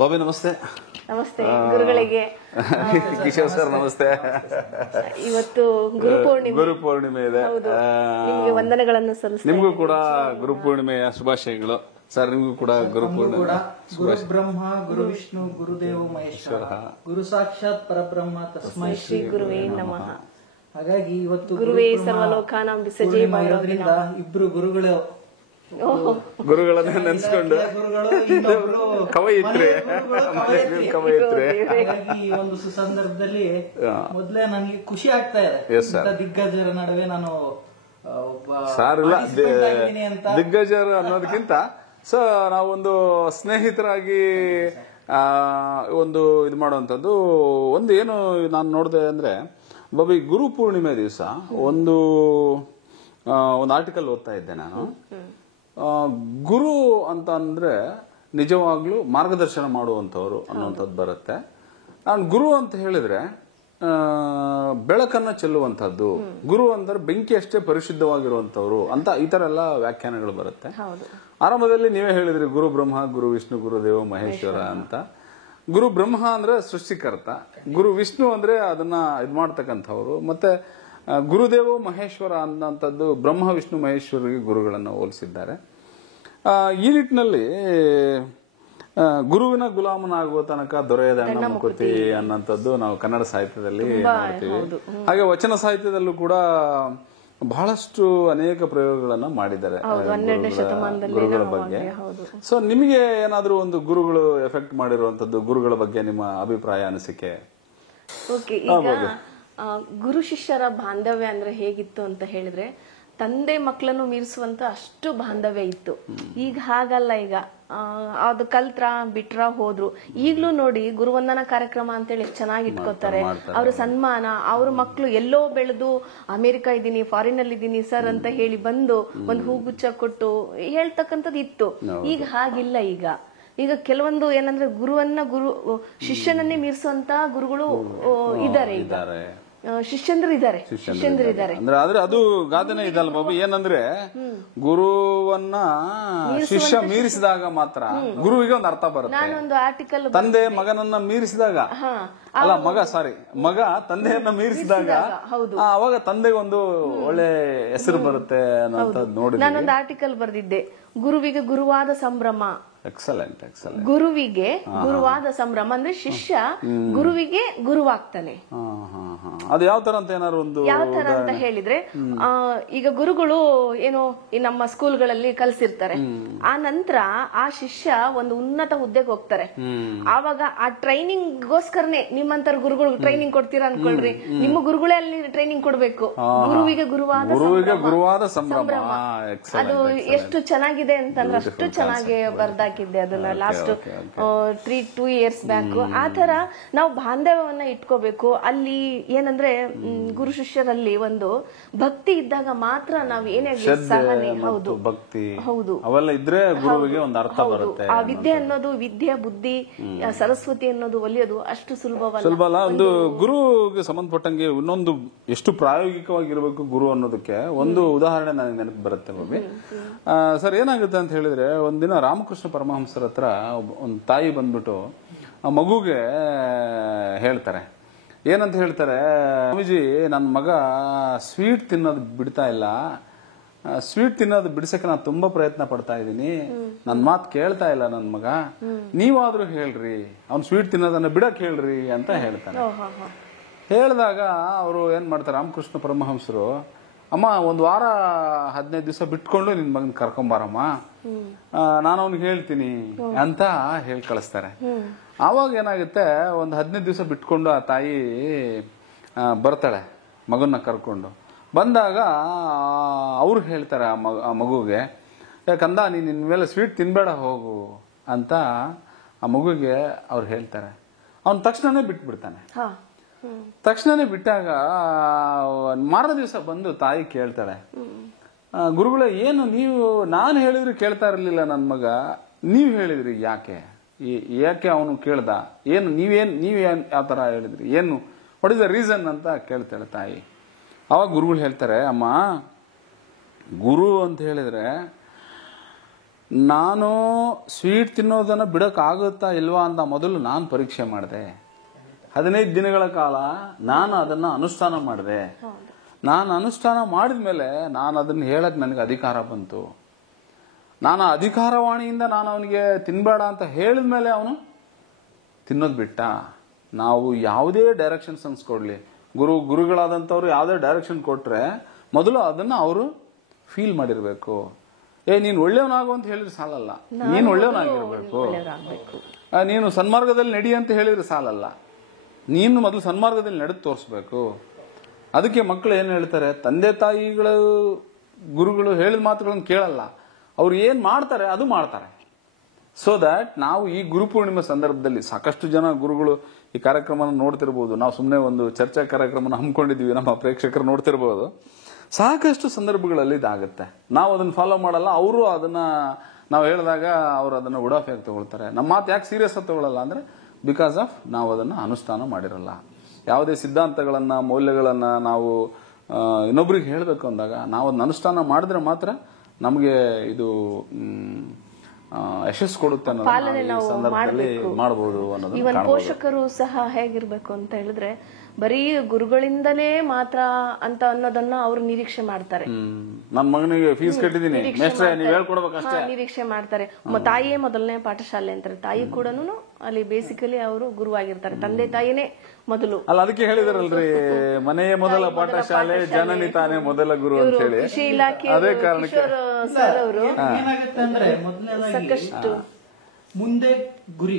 ಬಾಬಿ ನಮಸ್ತೆ. ನಮಸ್ತೆ ಗುರುಗಳಿಗೆ. ಕಿಶೋರ್ ಸರ್ ನಮಸ್ತೆ. ಇವತ್ತು ಗುರುಪೂರ್ಣಿಮೆ ಇದೆ. ನಿಮಗೆ ವಂದನೆಗಳನ್ನು ಸಲ್ಲಿಸ್ತೀನಿ. ನಿಮಗೂ ಕೂಡ ಗುರುಪೂರ್ಣಿಮೆಯ ಶುಭಾಶಯಗಳು ಸರ್. ನಿಮಗೂ ಕೂಡ ಗುರುಪೂರ್ಣಿಮೆ. ಗುರು ಬ್ರಹ್ಮ ಗುರು ವಿಷ್ಣು ಗುರುದೇವ ಮಹೇಶ್ವರ ಗುರು ಸಾಕ್ಷಾತ್ ಪರಬ್ರಹ್ಮ ತಸ್ಮೈ ಶ್ರೀ ಗುರುವೇ ನಮಃ. ಹಾಗಾಗಿ ಇವತ್ತು ಗುರುವೇ ಸರ್ವಲೋಕಾನಾಂ ವಿಸರ್ಜೇಮ ಇರೋದ್ರಿಂದ ಇಬ್ರು ಗುರುಗಳನ್ನ ನೆನ್ಸ್ಕೊಂಡು ಕವಯಿತ್ರೆ ಹಾಗಾಗಿ ಈ ಒಂದು ಸುಸಂದರ್ಭದಲ್ಲಿ ಮೊದಲೇ ನನಗೆ ಖುಷಿ ಆಗ್ತಾ ಇದೆ. ದಿಗ್ಗಜರ ನಡುವೆ ನಾನು ಸಾರ್ ಇಲ್ಲ, ದಿಗ್ಗಜರು ಅನ್ನೋದಕ್ಕಿಂತ ನಾವೊಂದು ಸ್ನೇಹಿತರಾಗಿ ಒಂದು ಇದು ಮಾಡುವಂಥದ್ದು. ಒಂದು ಏನು ನಾನು ನೋಡಿದೆ ಅಂದ್ರೆ ಬಾಬಿ, ಗುರು ಪೂರ್ಣಿಮೆ ದಿವಸ ಒಂದು ಆರ್ಟಿಕಲ್ ಓದ್ತಾ ಇದ್ದೆ ನಾನು. ಗುರು ಅಂತ ಅಂದ್ರೆ ನಿಜವಾಗ್ಲೂ ಮಾರ್ಗದರ್ಶನ ಮಾಡುವಂಥವ್ರು ಅನ್ನುವಂಥದ್ದು ಬರುತ್ತೆ. ನಾನು ಗುರು ಅಂತ ಹೇಳಿದ್ರೆ ಬೆಳಕನ್ನ ಚೆಲ್ಲುವಂತಹದ್ದು. ಗುರು ಅಂದ್ರೆ ಬೆಂಕಿ ಅಷ್ಟೇ ಪರಿಶುದ್ಧವಾಗಿರುವಂತವ್ರು ಅಂತ ಈ ತರ ಎಲ್ಲ ವ್ಯಾಖ್ಯಾನಗಳು ಬರುತ್ತೆ. ಆರಂಭದಲ್ಲಿ ನೀವೇ ಹೇಳಿದ್ರಿ ಗುರು ಬ್ರಹ್ಮ ಗುರು ವಿಷ್ಣು ಗುರುದೇವ ಮಹೇಶ್ವರ ಅಂತ. ಗುರು ಬ್ರಹ್ಮ ಅಂದ್ರೆ ಸೃಷ್ಟಿಕರ್ತ, ಗುರು ವಿಷ್ಣು ಅಂದ್ರೆ ಅದನ್ನ ಇದು ಮಾಡ್ತಕ್ಕಂಥವ್ರು, ಮತ್ತೆ ಗುರುದೇವ ಮಹೇಶ್ವರ ಅನ್ನಂಥದ್ದು ಬ್ರಹ್ಮ ವಿಷ್ಣು ಮಹೇಶ್ವರಿಗೆ ಗುರುಗಳನ್ನು ಹೋಲಿಸಿದ್ದಾರೆ. ಈ ನಿಟ್ಟಿನಲ್ಲಿ ಗುರುವಿನ ಗುಲಾಮನಾಗುವ ತನಕ ದೊರೆಯದ ಅಣ್ಣ ಮುಕುತಿ ಅನ್ನಂಥದ್ದು ನಾವು ಕನ್ನಡ ಸಾಹಿತ್ಯದಲ್ಲಿ ನೋಡ್ತೀವಿ. ಹಾಗೆ ವಚನ ಸಾಹಿತ್ಯದಲ್ಲೂ ಕೂಡ ಬಹಳಷ್ಟು ಅನೇಕ ಪ್ರಯೋಗಗಳನ್ನ ಮಾಡಿದ್ದಾರೆ ಗುರುಗಳ ಬಗ್ಗೆ. ಸೊ ನಿಮಗೆ ಏನಾದ್ರೂ ಒಂದು ಗುರುಗಳು ಎಫೆಕ್ಟ್ ಮಾಡಿರುವಂತದ್ದು, ಗುರುಗಳ ಬಗ್ಗೆ ನಿಮ್ಮ ಅಭಿಪ್ರಾಯ, ಅನಿಸಿಕೆ? ಗುರು ಶಿಷ್ಯರ ಬಾಂಧವ್ಯ ಅಂದ್ರೆ ಹೇಗಿತ್ತು ಅಂತ ಹೇಳಿದ್ರೆ, ತಂದೆ ಮಕ್ಕಳನ್ನು ಮೀರಿಸುವಂತ ಅಷ್ಟು ಬಾಂಧವ್ಯ ಇತ್ತು. ಈಗ ಹಾಗಲ್ಲ. ಈಗ ಅದು ಕಲ್ತ್ರ ಬಿಟ್ರ ಹೋದ್ರು. ಈಗ್ಲೂ ನೋಡಿ ಗುರುವಂದನಾ ಕಾರ್ಯಕ್ರಮ ಅಂತೇಳಿ ಎಷ್ಟು ಚೆನ್ನಾಗಿ ಇಟ್ಕೋತಾರೆ. ಅವ್ರ ಸನ್ಮಾನ, ಅವ್ರ ಮಕ್ಕಳು ಎಲ್ಲೋ ಬೆಳೆದು ಅಮೆರಿಕ ಇದ್ದೀನಿ, ಫಾರಿನ್ ಅಲ್ಲಿ ಇದ್ದೀನಿ ಸರ್ ಅಂತ ಹೇಳಿ ಬಂದು ಒಂದು ಹೂಗುಚ್ಚ ಕೊಟ್ಟು ಹೇಳ್ತಕ್ಕಂಥದ್ದು ಇತ್ತು. ಈಗ ಹಾಗಿಲ್ಲ. ಈಗ ಕೆಲವೊಂದು ಏನಂದ್ರೆ ಶಿಷ್ಯನನ್ನೇ ಮೀರಿಸುವಂತ ಗುರುಗಳು ಇದ್ದಾರೆ. ಈಗ ಶಿಷ್ಯಂದ್ರಿದ್ದಾರೆ. ಅಂದ್ರೆ ಆದ್ರೆ ಅದು ಗಾದೆನೇ ಇದಲ್ಲ ಬಾಬು. ಏನಂದ್ರೆ ಗುರುವನ್ನ ಶಿಷ್ಯ ಮೀರಿಸಿದಾಗ ಮಾತ್ರ ಗುರುವಿಗೆ ಒಂದು ಅರ್ಥ ಬರುತ್ತೆ. ನಾನೊಂದು ಆರ್ಟಿಕಲ್, ತಂದೆ ಮಗನನ್ನ ಮೀರಿಸಿದಾಗ ಮಗ ತಂದೆಯನ್ನ ಮೀರಿಸಿದಾಗ ಅವಾಗ ತಂದೆಗೆ ಒಂದು ಒಳ್ಳೆ ಹೆಸರು ಬರುತ್ತೆ ಅನ್ನೋಂಥದ್ದು ನೋಡಿ ನಾನೊಂದು ಆರ್ಟಿಕಲ್ ಬರೆದಿದ್ದೆ. ಗುರುವಿಗೆ ಗುರುವಾದ ಸಂಭ್ರಮ. ಎಕ್ಸಲೆಂಟ್. ಗುರುವಿಗೆ ಗುರುವಾದ ಸಂಭ್ರಮ ಅಂದ್ರೆ ಶಿಷ್ಯ ಗುರುವಿಗೆ ಗುರುವಾಗ್ತಾನೆ. ಅದು ಯಾವ ತರ ಅಂತ ಏನಾದ್ರು ಒಂದು ಯಾವ ತರ ಅಂತ ಹೇಳಿದ್ರೆ, ಈಗ ಗುರುಗಳು ಏನೋ ನಮ್ಮ ಸ್ಕೂಲ್ಗಳಲ್ಲಿ ಕಲ್ಸಿರ್ತಾರೆ. ಆ ನಂತರ ಆ ಶಿಷ್ಯ ಒಂದು ಉನ್ನತ ಹುದ್ದೆಗೆ ಹೋಗ್ತಾರೆ. ಆವಾಗ ಆ ಟ್ರೈನಿಂಗ್ ಗೋಸ್ಕರನೇ ನಿಮ್ಮಂತರ ಗುರುಗಳು ಟ್ರೈನಿಂಗ್ ಕೊಡ್ತೀರಾ ಅನ್ಕೊಳ್ರಿ, ನಿಮ್ಮ ಗುರುಗಳೇ ಅಲ್ಲಿ ಟ್ರೈನಿಂಗ್ ಕೊಡ್ಬೇಕು. ಗುರುವಿಗೆ ಗುರುವಾದ ಸಂಭ್ರಮ. ಅದು ಎಷ್ಟು ಚೆನ್ನಾಗಿದೆ ಅಂತಂದ್ರೆ ಅಷ್ಟು ಚೆನ್ನಾಗಿ ಬರ್ದಾಕಿದ್ದೆ ಅದನ್ನ ಲಾಸ್ಟ್ 2 years ಬ್ಯಾಕ್. ಆ ತರ ನಾವು ಬಾಂಧವ್ಯವನ್ನ ಇಟ್ಕೋಬೇಕು. ಅಲ್ಲಿ ಏನಂದ್ರೆ ಗುರು ಶಿಷ್ಯರಲ್ಲಿ ಒಂದು ಭಕ್ತಿ ಇದ್ದಾಗ ಮಾತ್ರ ನಾವು ಏನೇ ಸಹನೆ, ಹೌದು ಅವೆಲ್ಲ ಇದ್ರೆ ಗುರುವಿಗೆ ಒಂದು ಅರ್ಥ ಬರುತ್ತೆ. ಆ ವಿದ್ಯೆ ಅನ್ನೋದು, ವಿದ್ಯೆ ಬುದ್ಧಿ ಸರಸ್ವತಿ ಅನ್ನೋದು ಒಲಿಯೋದು ಅಷ್ಟು ಸುಲಭ ಅಲ್ಲ. ಒಂದು ಗುರುಗೆ ಸಂಬಂಧಪಟ್ಟಂಗೆ ಇನ್ನೊಂದು ಎಷ್ಟು ಪ್ರಾಯೋಗಿಕವಾಗಿರ್ಬೇಕು ಗುರು ಅನ್ನೋದಕ್ಕೆ ಒಂದು ಉದಾಹರಣೆ ನನಗೆ ನೆನಪು ಬರುತ್ತೆ ಬಾಬಿ. ಸರ್, ಏನಾಗುತ್ತೆ ಅಂತ ಹೇಳಿದ್ರೆ, ಒಂದಿನ ರಾಮಕೃಷ್ಣ ಪರಮಹಂಸರ ಹತ್ರ ಒಂದು ತಾಯಿ ಬಂದ್ಬಿಟ್ಟು ಆ ಮಗುಗೆ ಹೇಳ್ತಾರೆ. ಏನಂತ ಹೇಳ್ತಾರೆ, ಸ್ವಾಮೀಜಿ, ನನ್ನ ಮಗ ಸ್ವೀಟ್ ತಿನ್ನೋದು ಬಿಡ್ತಾ ಇಲ್ಲ. ಸ್ವೀಟ್ ತಿನ್ನೋದು ಬಿಡಿಸಕ್ಕೆ ನಾನು ತುಂಬಾ ಪ್ರಯತ್ನ ಪಡ್ತಾ ಇದ್ದೀನಿ. ನನ್ನ ಮಾತು ಕೇಳ್ತಾ ಇಲ್ಲ ನನ್ನ ಮಗ. ನೀವಾದ್ರೂ ಹೇಳ್ರಿ, ಅವ್ನು ಸ್ವೀಟ್ ತಿನ್ನೋದನ್ನ ಬಿಡಕ್ ಹೇಳ್ರಿ ಅಂತ ಹೇಳ್ತಾನೆ. ಹೇಳಿದಾಗ ಅವರು ಏನ್ ಮಾಡ್ತಾರೆ, ರಾಮಕೃಷ್ಣ ಪರಮಹಂಸರು, ಅಮ್ಮ ಒಂದು ವಾರ 15 ದಿವಸ ಬಿಟ್ಕೊಂಡು ನಿನ್ ಮಗನ್ ಕರ್ಕೊಂಬಾರಮ್ಮ, ನಾನು ಅವ್ನಿಗೆ ಹೇಳ್ತೀನಿ ಅಂತ ಹೇಳಿ ಕಳಿಸ್ತಾರೆ. ಆವಾಗ ಏನಾಗುತ್ತೆ, ಒಂದು 15 ದಿವಸ ಬಿಟ್ಕೊಂಡು ಆ ತಾಯಿ ಬರ್ತಾಳೆ ಮಗನ್ನ ಕರ್ಕೊಂಡು. ಬಂದಾಗ ಅವ್ರು ಹೇಳ್ತಾರೆ ಆ ಮಗುಗೆ, ಯಾಕಂದ ನೀನ್ ನಿನ್ ಮೇಲೆ ಸ್ವೀಟ್ ತಿನ್ಬೇಡ ಹೋಗು ಅಂತ ಆ ಮಗುಗೆ ಅವ್ರು ಹೇಳ್ತಾರೆ. ಅವ್ನು ತಕ್ಷಣನೇ ಬಿಟ್ಬಿಡ್ತಾನೆ. ತಕ್ಷಣನೇ ಬಿಟ್ಟಾಗ ಮಾರನೇ ದಿವಸ ಬಂದು ತಾಯಿ ಕೇಳ್ತಾಳೆ, ಗುರುಗಳೇ, ಏನು ನೀವು, ನಾನು ಹೇಳಿದ್ರು ಕೇಳ್ತಾ ಇರಲಿಲ್ಲ ನನ್ನ ಮಗ, ನೀವ್ ಹೇಳಿದ್ರಿ ಯಾಕೆ ಅವನು ಕೇಳ್ದ, ಏನು ನೀವ್ ಯಾವ ತರ ಹೇಳಿದ್ರಿ, ಏನು ವಾಟ್ ಇಸ್ ದ ರೀಸನ್ ಅಂತ ಕೇಳ್ತಾಳೆ ತಾಯಿ. ಅವಾಗ ಗುರುಗಳು ಹೇಳ್ತಾರೆ, ಅಮ್ಮ, ಗುರು ಅಂತ ಹೇಳಿದ್ರೆ ನಾನು ಸ್ವೀಟ್ ತಿನ್ನೋದನ್ನ ಬಿಡಕ್ಕಾಗುತ್ತಾ ಇಲ್ವಾ ಅಂತ ಮೊದಲು ನಾನು ಪರೀಕ್ಷೆ ಮಾಡಿದೆ. 15 ದಿನಗಳ ಕಾಲ ನಾನು ಅದನ್ನ ಅನುಷ್ಠಾನ ಮಾಡಿದೆ. ನಾನು ಅನುಷ್ಠಾನ ಮಾಡಿದ ಮೇಲೆ ನಾನು ಅದನ್ನ ಹೇಳಕ್ ನನಗೆ ಅಧಿಕಾರ ಬಂತು. ನಾನು ಅಧಿಕಾರವಾಣಿಯಿಂದ ನಾನು ಅವನಿಗೆ ತಿನ್ಬೇಡ ಅಂತ ಹೇಳಿದ ಮೇಲೆ ಅವನು ತಿನ್ನೋದು ಬಿಟ್ಟ. ನಾವು ಯಾವುದೇ ಡೈರೆಕ್ಷನ್ಸ್ ಅನ್ಸ್ಕೊಡ್ಲಿ, ಗುರುಗಳಾದಂಥವ್ರು ಯಾವುದೇ ಡೈರೆಕ್ಷನ್ ಕೊಟ್ರೆ ಮೊದಲು ಅದನ್ನ ಅವರು ಫೀಲ್ ಮಾಡಿರ್ಬೇಕು. ನೀನು ಒಳ್ಳೆಯವನಾಗು ಅಂತ ಹೇಳಿದ್ರೆ ಸಾಲಲ್ಲ, ನೀನು ಒಳ್ಳೆಯವನಾಗಿರ್ಬೇಕು. ನೀನು ಸನ್ಮಾರ್ಗದಲ್ಲಿ ನಡಿ ಅಂತ ಹೇಳಿದ್ರೆ ಸಾಲಲ್ಲ, ನೀನು ಮೊದಲು ಸನ್ಮಾರ್ಗದಲ್ಲಿ ನಡೆದು ತೋರಿಸ್ಬೇಕು. ಅದಕ್ಕೆ ಮಕ್ಕಳು ಏನು ಹೇಳ್ತಾರೆ, ತಂದೆ ತಾಯಿಗಳು ಗುರುಗಳು ಹೇಳಿದ ಮಾತುಗಳನ್ನು ಕೇಳಲ್ಲ, ಅವ್ರು ಏನು ಮಾಡ್ತಾರೆ ಅದು ಮಾಡ್ತಾರೆ. ಸೊ ದ್ಯಾಟ್ ನಾವು ಈ ಗುರುಪೂರ್ಣಿಮೆ ಸಂದರ್ಭದಲ್ಲಿ ಸಾಕಷ್ಟು ಜನ ಗುರುಗಳು ಈ ಕಾರ್ಯಕ್ರಮನ ನೋಡ್ತಿರ್ಬೋದು. ನಾವು ಸುಮ್ಮನೆ ಒಂದು ಚರ್ಚಾ ಕಾರ್ಯಕ್ರಮನ ಹಮ್ಮಿಕೊಂಡಿದ್ವಿ, ನಮ್ಮ ಪ್ರೇಕ್ಷಕರು ನೋಡ್ತಿರ್ಬೋದು. ಸಾಕಷ್ಟು ಸಂದರ್ಭಗಳಲ್ಲಿ ಇದಾಗುತ್ತೆ, ನಾವು ಅದನ್ನ ಫಾಲೋ ಮಾಡಲ್ಲ. ಅವರು ಅದನ್ನ ನಾವು ಹೇಳಿದಾಗ ಅವ್ರು ಅದನ್ನ ಉಡಾಫಿಯಾಗಿ ತಗೊಳ್ತಾರೆ. ನಮ್ಮ ಮಾತು ಯಾಕೆ ಸೀರಿಯಸ್ ಆಗಿ ತಗೊಳ್ಳಲ್ಲ ಅಂದ್ರೆ ಬಿಕಾಸ್ ಆಫ್ ನಾವು ಅದನ್ನ ಅನುಷ್ಠಾನ ಮಾಡಿರಲ್ಲ. ಯಾವುದೇ ಸಿದ್ಧಾಂತಗಳನ್ನ ಮೌಲ್ಯಗಳನ್ನ ನಾವು ಇನ್ನೊಬ್ರಿಗೆ ಹೇಳಬೇಕು ಅಂದಾಗ ನಾವು ಅದನ್ನ ಅನುಷ್ಠಾನ ಮಾಡಿದ್ರೆ ಮಾತ್ರ ನಮಗೆ ಇದು ಯಶಸ್ಸು ಕೊಡುತ್ತೆ ಅನ್ನೋದು ಸಂದರ್ಭದಲ್ಲಿ ಮಾಡಬಹುದು ಅನ್ನೋದು. ಇವನ್ ಪೋಷಕರು ಸಹ ಹೇಗಿರ್ಬೇಕು ಅಂತ ಹೇಳಿದ್ರೆ ಬರೀ ಗುರುಗಳಿಂದಲೇ ಮಾತ್ರ ಅಂತ ಅನ್ನೋದನ್ನ ಅವ್ರು ನಿರೀಕ್ಷೆ ಮಾಡ್ತಾರೆ. ನನ್ನ ಮಗನಿಗೆ ಫೀಸ್ ಕಟ್ಟಿದೀನಿ, ನೀವು ಹೇಳ್ಕೊಡ್ಬೇಕಷ್ಟೇ ನಿರೀಕ್ಷೆ ಮಾಡ್ತಾರೆ. ತಾಯಿಯೇ ಮೊದಲನೇ ಪಾಠಶಾಲೆ ಅಂತಾರೆ. ತಾಯಿ ಕೂಡ ಅಲ್ಲಿ ಬೇಸಿಕಲಿ ಅವರು ಗುರುವಾಗಿರ್ತಾರೆ, ತಂದೆ ತಾಯಿನೇ ಮೊದಲು. ಅಲ್ಲ, ಅದಕ್ಕೆ ಹೇಳಿದಾರಲ್ರಿ, ಮನೆಯೇ ಮೊದಲ ಪಾಠಶಾಲೆ, ಜನನಿ ತಾನೇ ಮೊದಲ ಗುರು ಅಂತ ಹೇಳಿ. ಕೃಷಿ ಇಲಾಖೆ ಅದೇ ಕಾರಣಕ್ಕೆ ಸರ್ ಅವರು ಏನಾಗುತ್ತೆ ಅಂದ್ರೆ ಮೊದಲನೇದಾಗಿ ಮುಂದೆ ಗುರಿ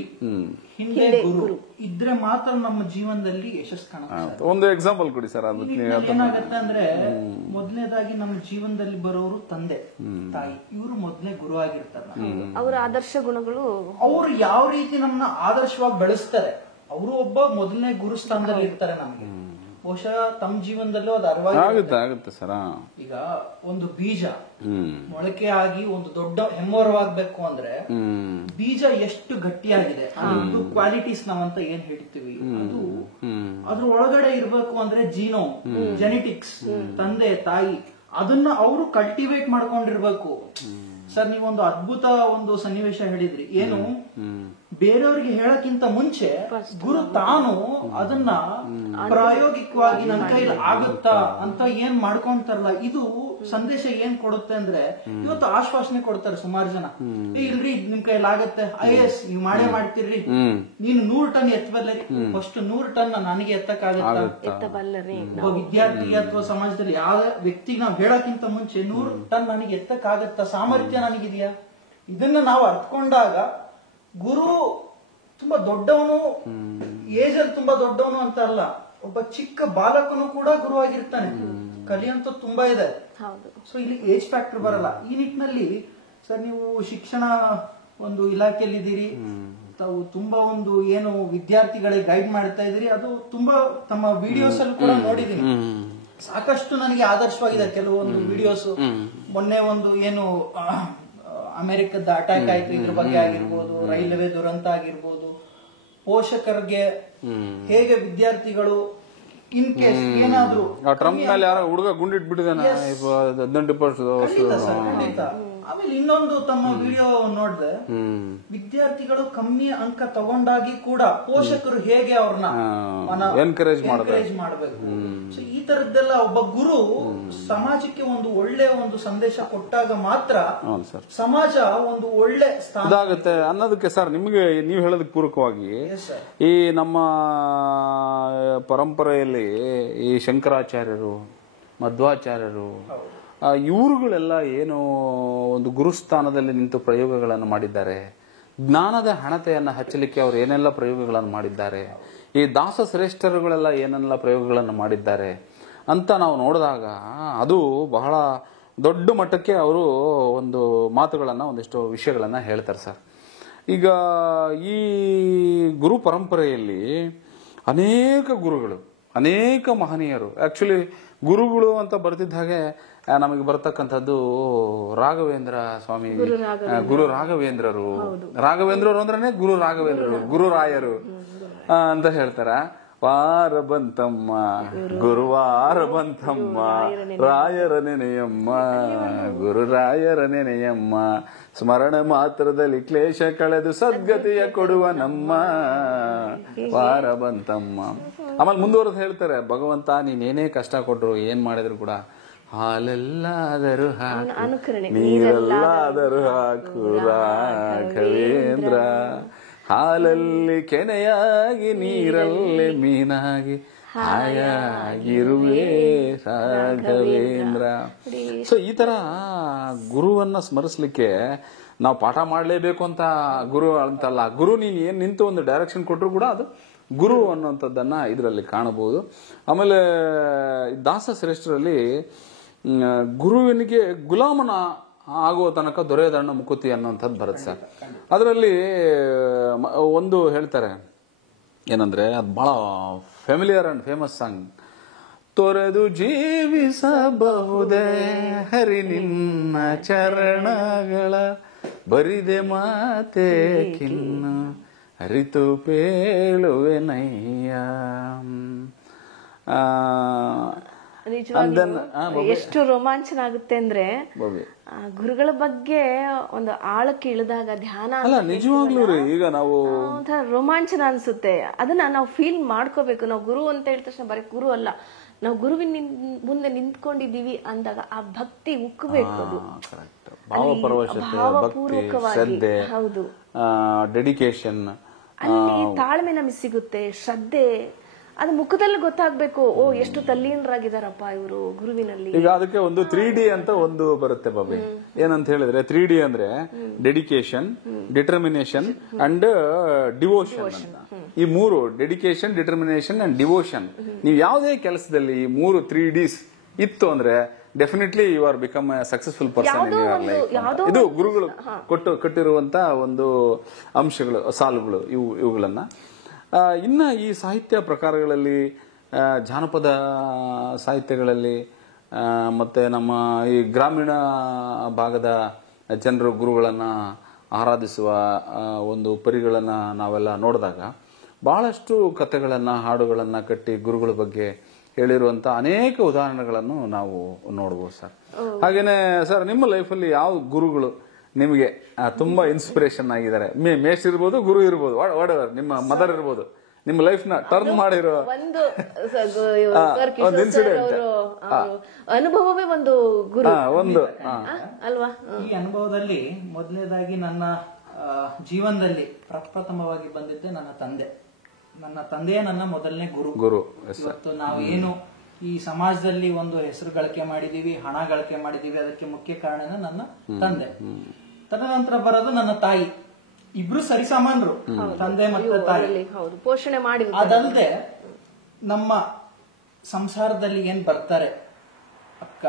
ಹಿಂದೆ ಗುರು ಇದ್ರೆ ಮಾತ್ರ ನಮ್ಮ ಜೀವನದಲ್ಲಿ ಯಶಸ್ಸು ಕಾಣುತ್ತೆ. ಒಂದು ಎಕ್ಸಾಂಪಲ್ ಕೊಡಿ ಸರ್. ಏನಾಗುತ್ತೆ ಅಂದ್ರೆ ಮೊದಲನೇದಾಗಿ ನಮ್ಮ ಜೀವನದಲ್ಲಿ ಬರೋರು ತಂದೆ ತಾಯಿ, ಇವರು ಮೊದಲನೇ ಗುರು ಆಗಿರ್ತಾರೆ. ಅವರ ಆದರ್ಶ ಗುಣಗಳು, ಅವ್ರು ಯಾವ ರೀತಿ ನಮ್ಮನ್ನ ಆದರ್ಶವಾಗಿ ಬೆಳೆಸ್ತಾರೆ, ಅವರು ಒಬ್ಬ ಮೊದಲನೇ ಗುರು ಸ್ಥಾನದಲ್ಲಿ ಇರ್ತಾರೆ ನಮ್ಗೆ. ಬಹುಶಃ ತಮ್ಮ ಜೀವನದಲ್ಲೂ ಅದು ಆಗುತ್ತೆ ಸರ್. ಈಗ ಒಂದು ಬೀಜ ಮೊಳಕೆ ಆಗಿ ಒಂದು ದೊಡ್ಡ ಹೆಮ್ಮರವಾಗಬೇಕು ಅಂದ್ರೆ ಬೀಜ ಎಷ್ಟು ಗಟ್ಟಿಯಾಗಿದೆ, ಅದು ಕ್ವಾಲಿಟೀಸ್ ನಾವಂತ ಏನ್ ಹೇಳ್ತೀವಿ, ಅದು ಅದ್ರ ಒಳಗಡೆ ಇರ್ಬೇಕು ಅಂದ್ರೆ ಜೀನೋಮ್, ಜೆನೆಟಿಕ್ಸ್, ತಂದೆ ತಾಯಿ ಅದನ್ನ ಅವರು ಕಲ್ಟಿವೇಟ್ ಮಾಡ್ಕೊಂಡಿರ್ಬೇಕು. ಸರ್, ನೀವೊಂದು ಅದ್ಭುತ ಒಂದು ಸನ್ನಿವೇಶ ಹೇಳಿದ್ರಿ. ಏನು, ಬೇರೆಯವ್ರಿಗೆ ಹೇಳಕ್ಕಿಂತ ಮುಂಚೆ ಗುರು ತಾನು ಅದನ್ನ ಪ್ರಾಯೋಗಿಕವಾಗಿ ನನ್ನ ಕೈಲಿ ಆಗುತ್ತಾ ಅಂತ ಏನ್ ಮಾಡ್ಕೊಂತಾರಲ್ಲ, ಇದು ಸಂದೇಶ ಏನ್ ಕೊಡುತ್ತೆ ಅಂದ್ರೆ ಇವತ್ತು ಆಶ್ವಾಸನೆ ಕೊಡ್ತಾರೆ ಸುಮಾರು ಜನ. ಇಲ್ರಿ ನಿಮ್ ಕೈಲಿ ಆಗತ್ತೆ, IAS ನೀವು ಮಾಡೇ ಮಾಡ್ತೀರಿ, ನೀನು 100 ಟನ್ ಎತ್ತಬಲ್ಲರಿ, ಫಸ್ಟ್ 100 ಟನ್ ನನಗೆ ಎತ್ತಕ್ಕಾಗತ್ತ. ಒಬ್ಬ ವಿದ್ಯಾರ್ಥಿ ಅಥವಾ ಸಮಾಜದಲ್ಲಿ ಯಾವ ವ್ಯಕ್ತಿಗೆ ನಾವ್ ಹೇಳಕ್ಕಿಂತ ಮುಂಚೆ 100 ಟನ್ ನನಗೆ ಎತ್ತಕ್ಕಾಗತ್ತ, ಸಾಮರ್ಥ್ಯ ನನಗಿದೆಯಾ, ಇದನ್ನ ನಾವು ಅರ್ಥಕೊಂಡಾಗ ಗುರು ತುಂಬಾ ದೊಡ್ಡವನು, ಏಜ್ ಅಲ್ಲಿ ತುಂಬಾ ದೊಡ್ಡವನು ಅಂತ ಅಲ್ಲ, ಒಬ್ಬ ಚಿಕ್ಕ ಬಾಲಕನು ಕೂಡ ಗುರು ಆಗಿರ್ತಾನೆ. ಕಲಿಯಂತ ತುಂಬಾ ಇದೆ. ಸೊ ಇಲ್ಲಿ ಏಜ್ ಫ್ಯಾಕ್ಟರ್ ಬರಲ್ಲ. ಈ ನಿಟ್ಟಿನಲ್ಲಿ ಸರ್, ನೀವು ಶಿಕ್ಷಣ ಒಂದು ಇಲಾಖೆಯಲ್ಲಿ ಇದ್ದೀರಿ, ತಾವು ತುಂಬಾ ಒಂದು ಏನು ವಿದ್ಯಾರ್ಥಿಗಳಿಗೆ ಗೈಡ್ ಮಾಡ್ತಾ ಇದ್ದೀರಿ, ಅದು ತುಂಬಾ ತಮ್ಮ ವಿಡಿಯೋಸ್ ಅಲ್ಲಿ ಕೂಡ ನೋಡಿದೀನಿ. ಸಾಕಷ್ಟು ನನಗೆ ಆದರ್ಶವಾಗಿದೆ ಕೆಲವೊಂದು ವಿಡಿಯೋಸ್. ಮೊನ್ನೆ ಒಂದು ಏನು ಅಮೆರಿಕದ ಅಟ್ಯಾಕ್ ಆಯ್ತು, ಇದ್ರ ಬಗ್ಗೆ ಆಗಿರ್ಬೋದು, ರೈಲ್ವೆ ದುರಂತ ಆಗಿರ್ಬೋದು, ಪೋಷಕರಿಗೆ ಹೇಗೆ ವಿದ್ಯಾರ್ಥಿಗಳು ಇನ್ ಕೇಸ್ ಏನಾದ್ರು ಟ್ರಂಪ್ ಮೇಲೆ ಯಾರೋ ಹುಡುಗ ಗುಂಡಿಟ್ಬಿಟ್ಟಿದ್ದಾನೆ 18 ಆಮೇಲೆ ಇನ್ನೊಂದು ತಮ್ಮ ವಿಡಿಯೋ ನೋಡಿದೆ, ವಿದ್ಯಾರ್ಥಿಗಳು ಕಮ್ಮಿ ಅಂಕ ತಗೊಂಡಾಗಿ ಕೂಡ ಪೋಷಕರು ಹೇಗೆ ಅವ್ರನ್ನ ಎನ್ಕರೇಜ್ ಮಾಡಬೇಕು. ಸೊ ಈ ತರದ್ದೆಲ್ಲ ಒಬ್ಬ ಗುರು ಸಮಾಜಕ್ಕೆ ಒಂದು ಒಳ್ಳೆ ಒಂದು ಸಂದೇಶ ಕೊಟ್ಟಾಗ ಮಾತ್ರ ಸಮಾಜ ಒಂದು ಒಳ್ಳೆ ಸ್ಥಾನ ಇದಾಗುತ್ತೆ ಅನ್ನೋದಕ್ಕೆ ಸರ್, ನಿಮಗೆ ನೀವು ಹೇಳೋದಕ್ಕೆ ಪೂರಕವಾಗಿ ಈ ನಮ್ಮ ಪರಂಪರೆಯಲ್ಲಿ ಈ ಶಂಕರಾಚಾರ್ಯರು, ಮಧ್ವಾಚಾರ್ಯರು, ಇವರುಗಳೆಲ್ಲ ಏನು ಒಂದು ಗುರುಸ್ಥಾನದಲ್ಲಿ ನಿಂತು ಪ್ರಯೋಗಗಳನ್ನು ಮಾಡಿದ್ದಾರೆ. ಜ್ಞಾನದ ಹಣತೆಯನ್ನು ಹಚ್ಚಲಿಕ್ಕೆ ಅವರು ಏನೆಲ್ಲ ಪ್ರಯೋಗಗಳನ್ನು ಮಾಡಿದ್ದಾರೆ, ಈ ದಾಸ ಶ್ರೇಷ್ಠರುಗಳೆಲ್ಲ ಏನೆಲ್ಲ ಪ್ರಯೋಗಗಳನ್ನು ಮಾಡಿದ್ದಾರೆ ಅಂತ ನಾವು ನೋಡಿದಾಗ ಅದು ಬಹಳ ದೊಡ್ಡ ಮಟ್ಟಕ್ಕೆ ಅವರು ಒಂದು ಮಾತುಗಳನ್ನು, ಒಂದಿಷ್ಟು ವಿಷಯಗಳನ್ನು ಹೇಳ್ತಾರೆ ಸರ್. ಈಗ ಈ ಗುರು ಪರಂಪರೆಯಲ್ಲಿ ಅನೇಕ ಗುರುಗಳು, ಅನೇಕ ಮಹನೀಯರು, ಆಕ್ಚುಲಿ ಗುರುಗಳು ಅಂತ ಬರ್ತಿದ್ದ ಹಾಗೆ ನಮಗೆ ಬರ್ತಕ್ಕಂಥದ್ದು ರಾಘವೇಂದ್ರ ಸ್ವಾಮಿ, ಗುರು ರಾಘವೇಂದ್ರರು. ರಾಘವೇಂದ್ರರು ಅಂದ್ರೆ ಗುರು ರಾಘವೇಂದ್ರರು, ಗುರುರಾಯರು ಅಂತ ಹೇಳ್ತಾರ. ವಾರ ಬಂತಮ್ಮ ಗುರುವಾರ ಬಂತಮ್ಮ ರಾಯರ ನೆನೆಯಮ್ಮ ಗುರು ರಾಯರ ನೆನೆಯಮ್ಮ ಸ್ಮರಣ ಮಾತ್ರದಲ್ಲಿ ಕ್ಲೇಶ ಕಳೆದು ಸದ್ಗತಿಯ ಕೊಡುವ ನಮ್ಮ ವಾರ ಬಂತಮ್ಮ. ಆಮೇಲೆ ಮುಂದುವರೆದು ಹೇಳ್ತಾರೆ, ಭಗವಂತ ನೀನೇನೇ ಕಷ್ಟ ಕೊಟ್ರು ಏನ್ ಮಾಡಿದ್ರು ಕೂಡ ಹಾಲೆಲ್ಲಾದರೂ ಹಾಕು ನೀರೆಲ್ಲಾದರೂ ಹಾಕು ರಾಘವೇಂದ್ರ, ಹಾಲಲ್ಲಿ ಕೆನೆಯಾಗಿ ನೀರಲ್ಲಿ ಮೀನಾಗಿ ಹಾಯಾಗಿರುವೆ ರಾಘವೇಂದ್ರ. ಸೊ ಈ ತರ ಗುರುವನ್ನ ಸ್ಮರಿಸ್ಲಿಕ್ಕೆ ನಾವು ಪಾಠ ಮಾಡಲೇಬೇಕು ಅಂತ ಗುರು ಅಂತಲ್ಲ, ಗುರು ನೀನ್ ಏನ್ ನಿಂತು ಒಂದು ಡೈರೆಕ್ಷನ್ ಕೊಟ್ಟರು ಕೂಡ ಅದು ಗುರು ಅನ್ನುವಂಥದ್ದನ್ನ ಇದರಲ್ಲಿ ಕಾಣಬಹುದು. ಆಮೇಲೆ ದಾಸ ಶ್ರೇಷ್ಠರಲ್ಲಿ ಗುರುವಿನಿಗೆ ಗುಲಾಮನ ಆಗುವ ತನಕ ದೊರೆಯದಣ್ಣ ಮುಕುತಿ ಅನ್ನುವಂಥದ್ದು ಬರುತ್ತೆ ಸರ್. ಅದರಲ್ಲಿ ಒಂದು ಹೇಳ್ತಾರೆ ಏನಂದ್ರೆ, ಅದು ಬಹಳ ಫೆಮಿಲಿಯರ್ ಅಂಡ್ ಫೇಮಸ್ ಸಾಂಗ್. ತೊರೆದು ಜೀವಿಸಬಹುದೇ ಹರಿ ನಿನ್ನ ಚರಣಗಳ, ಬರಿದೆ ಮಾತೆ ಕಿನ್ನು ಅರಿತು ಪೇಳುವೆನಯ್ಯ. ಎಷ್ಟು ರೋಮಾಂಚನ ಆಗುತ್ತೆ ಅಂದ್ರೆ ಗುರುಗಳ ಬಗ್ಗೆ ಒಂದು ಆಳಕ್ಕೆ ಇಳಿದಾಗ ಧ್ಯಾನ ನಿಜವಾಗ್ಲೂ ರೀ, ಈಗ ನಾವು ರೋಮಾಂಚನ ಅನ್ಸುತ್ತೆ. ಅದನ್ನ ನಾವು ಫೀಲ್ ಮಾಡ್ಕೋಬೇಕು. ನಾವು ಗುರು ಅಂತ ಹೇಳಿದ ತಕ್ಷಣ ಬರೀ ಗುರು ಅಲ್ಲ, ನಾವು ಗುರುವಿನ ಮುಂದೆ ನಿಂತ್ಕೊಂಡಿದೀವಿ ಅಂದಾಗ ಆ ಭಕ್ತಿ ಉಕ್ಕಬೇಕು. ಅದು ಭಾವಪೂರ್ವಕವಾಗಿ, ಹೌದು, ಡೆಡಿಕೇಶನ್, ಅಲ್ಲಿ ತಾಳ್ಮೆ ನಮಗೆ ಸಿಗುತ್ತೆ, ಶ್ರದ್ಧೆ ಅದು ಮುಖದಲ್ಲಿ ಗೊತ್ತಾಗ್ಬೇಕು. ಓ ಎಷ್ಟು ತಲ್ಲೀನರಾಗಿದಾರಪ್ಪ ಇವರು ಗುರುವಿನಲ್ಲಿ. ಈಗ ಅದಕ್ಕೆ ಒಂದು 3D ಅಂತ ಒಂದು ಬರುತ್ತೆ ಬಾಬಿ. ಏನಂತ ಹೇಳಿದ್ರೆ 3D ಅಂದ್ರೆ ಡೆಡಿಕೇಶನ್, ಡಿಟರ್ಮಿನೇಷನ್ ಅಂಡ್ ಡಿವೋಷನ್ ಅಂತ. ಈ ಮೂರು, ಡೆಡಿಕೇಶನ್, ಡಿಟರ್ಮಿನೇಷನ್ ಅಂಡ್ ಡಿವೋಷನ್, ನೀವು ಯಾವುದೇ ಕೆಲಸದಲ್ಲಿ ಈ ಮೂರು 3Ds ಇತ್ತು ಅಂದ್ರೆ definitely you are become a successful person in your life. ಇದು ಗುರುಗಳು ಕೊಟ್ಟಿರುವಂತ ಒಂದು ಅಂಶಗಳು, ಸಾಲುಗಳು ಇವುಗಳನ್ನ. ಇನ್ನ ಈ ಸಾಹಿತ್ಯ ಪ್ರಕಾರಗಳಲ್ಲಿ, ಜಾನಪದ ಸಾಹಿತ್ಯಗಳಲ್ಲಿ, ಮತ್ತೆ ನಮ್ಮ ಈ ಗ್ರಾಮೀಣ ಭಾಗದ ಜನರು ಗುರುಗಳನ್ನ ಆರಾಧಿಸುವ ಒಂದು ಪರಿಗಳನ್ನ ನಾವೆಲ್ಲ ನೋಡಿದಾಗ ಬಹಳಷ್ಟು ಕಥೆಗಳನ್ನ, ಹಾಡುಗಳನ್ನ ಕಟ್ಟಿ ಗುರುಗಳ ಬಗ್ಗೆ ಹೇಳಿರುವಂತ ಅನೇಕ ಉದಾಹರಣೆಗಳನ್ನು ನಾವು ನೋಡಬಹುದು ಸರ್. ಹಾಗೇನೆ ಸರ್, ನಿಮ್ಮ ಲೈಫಲ್ಲಿ ಯಾವ ಗುರುಗಳು ನಿಮಗೆ ತುಂಬಾ ಇನ್ಸ್ಪಿರೇಷನ್ ಆಗಿದ್ದಾರೆ? ಮೇಷ್ ಇರ್ಬೋದು, ಗುರು ಇರ್ಬೋದು, ವಾಡೆವರ್, ನಿಮ್ಮ ಮದರ್ ಇರ್ಬೋದು, ನಿಮ್ಮ ಲೈಫ್ ನ ಟರ್ನ್ ಮಾಡಿರೋ ಒಂದು ಇನ್ಸಿಡೆಂಟ್, ಅನುಭವವೇ ಒಂದು ಗುರು ಒಂದು ಅಲ್ವಾ? ಈ ಅನುಭವದಲ್ಲಿ ಮೊದಲನೇದಾಗಿ ನನ್ನ ಜೀವನದಲ್ಲಿ ಪ್ರಪ್ರಥಮವಾಗಿ ಬಂದಿದ್ದೆ ನನ್ನ ತಂದೆ. ನನ್ನ ತಂದೆಯೇ ನನ್ನ ಮೊದಲನೇ ಗುರು. ಇವತ್ತು ನಾವು ಏನು ಈ ಸಮಾಜದಲ್ಲಿ ಒಂದು ಹೆಸರು ಗಳಿಕೆ ಮಾಡಿದೀವಿ, ಹಣ ಗಳಿಕೆ ಮಾಡಿದೀವಿ, ಅದಕ್ಕೆ ಮುಖ್ಯ ಕಾರಣ ನನ್ನ ತಂದೆ. ತದನಂತರ ಬರೋದು ನನ್ನ ತಾಯಿ. ಇಬ್ರು ಸರಿಸಮಾನರು, ತಂದೆ ಮತ್ತು ತಾಯಿ. ಪೋಷಣೆ ಮಾಡಿ. ಅದಲ್ಲದೆ ನಮ್ಮ ಸಂಸಾರದಲ್ಲಿ ಏನ್ ಬರ್ತಾರೆ ಅಕ್ಕ,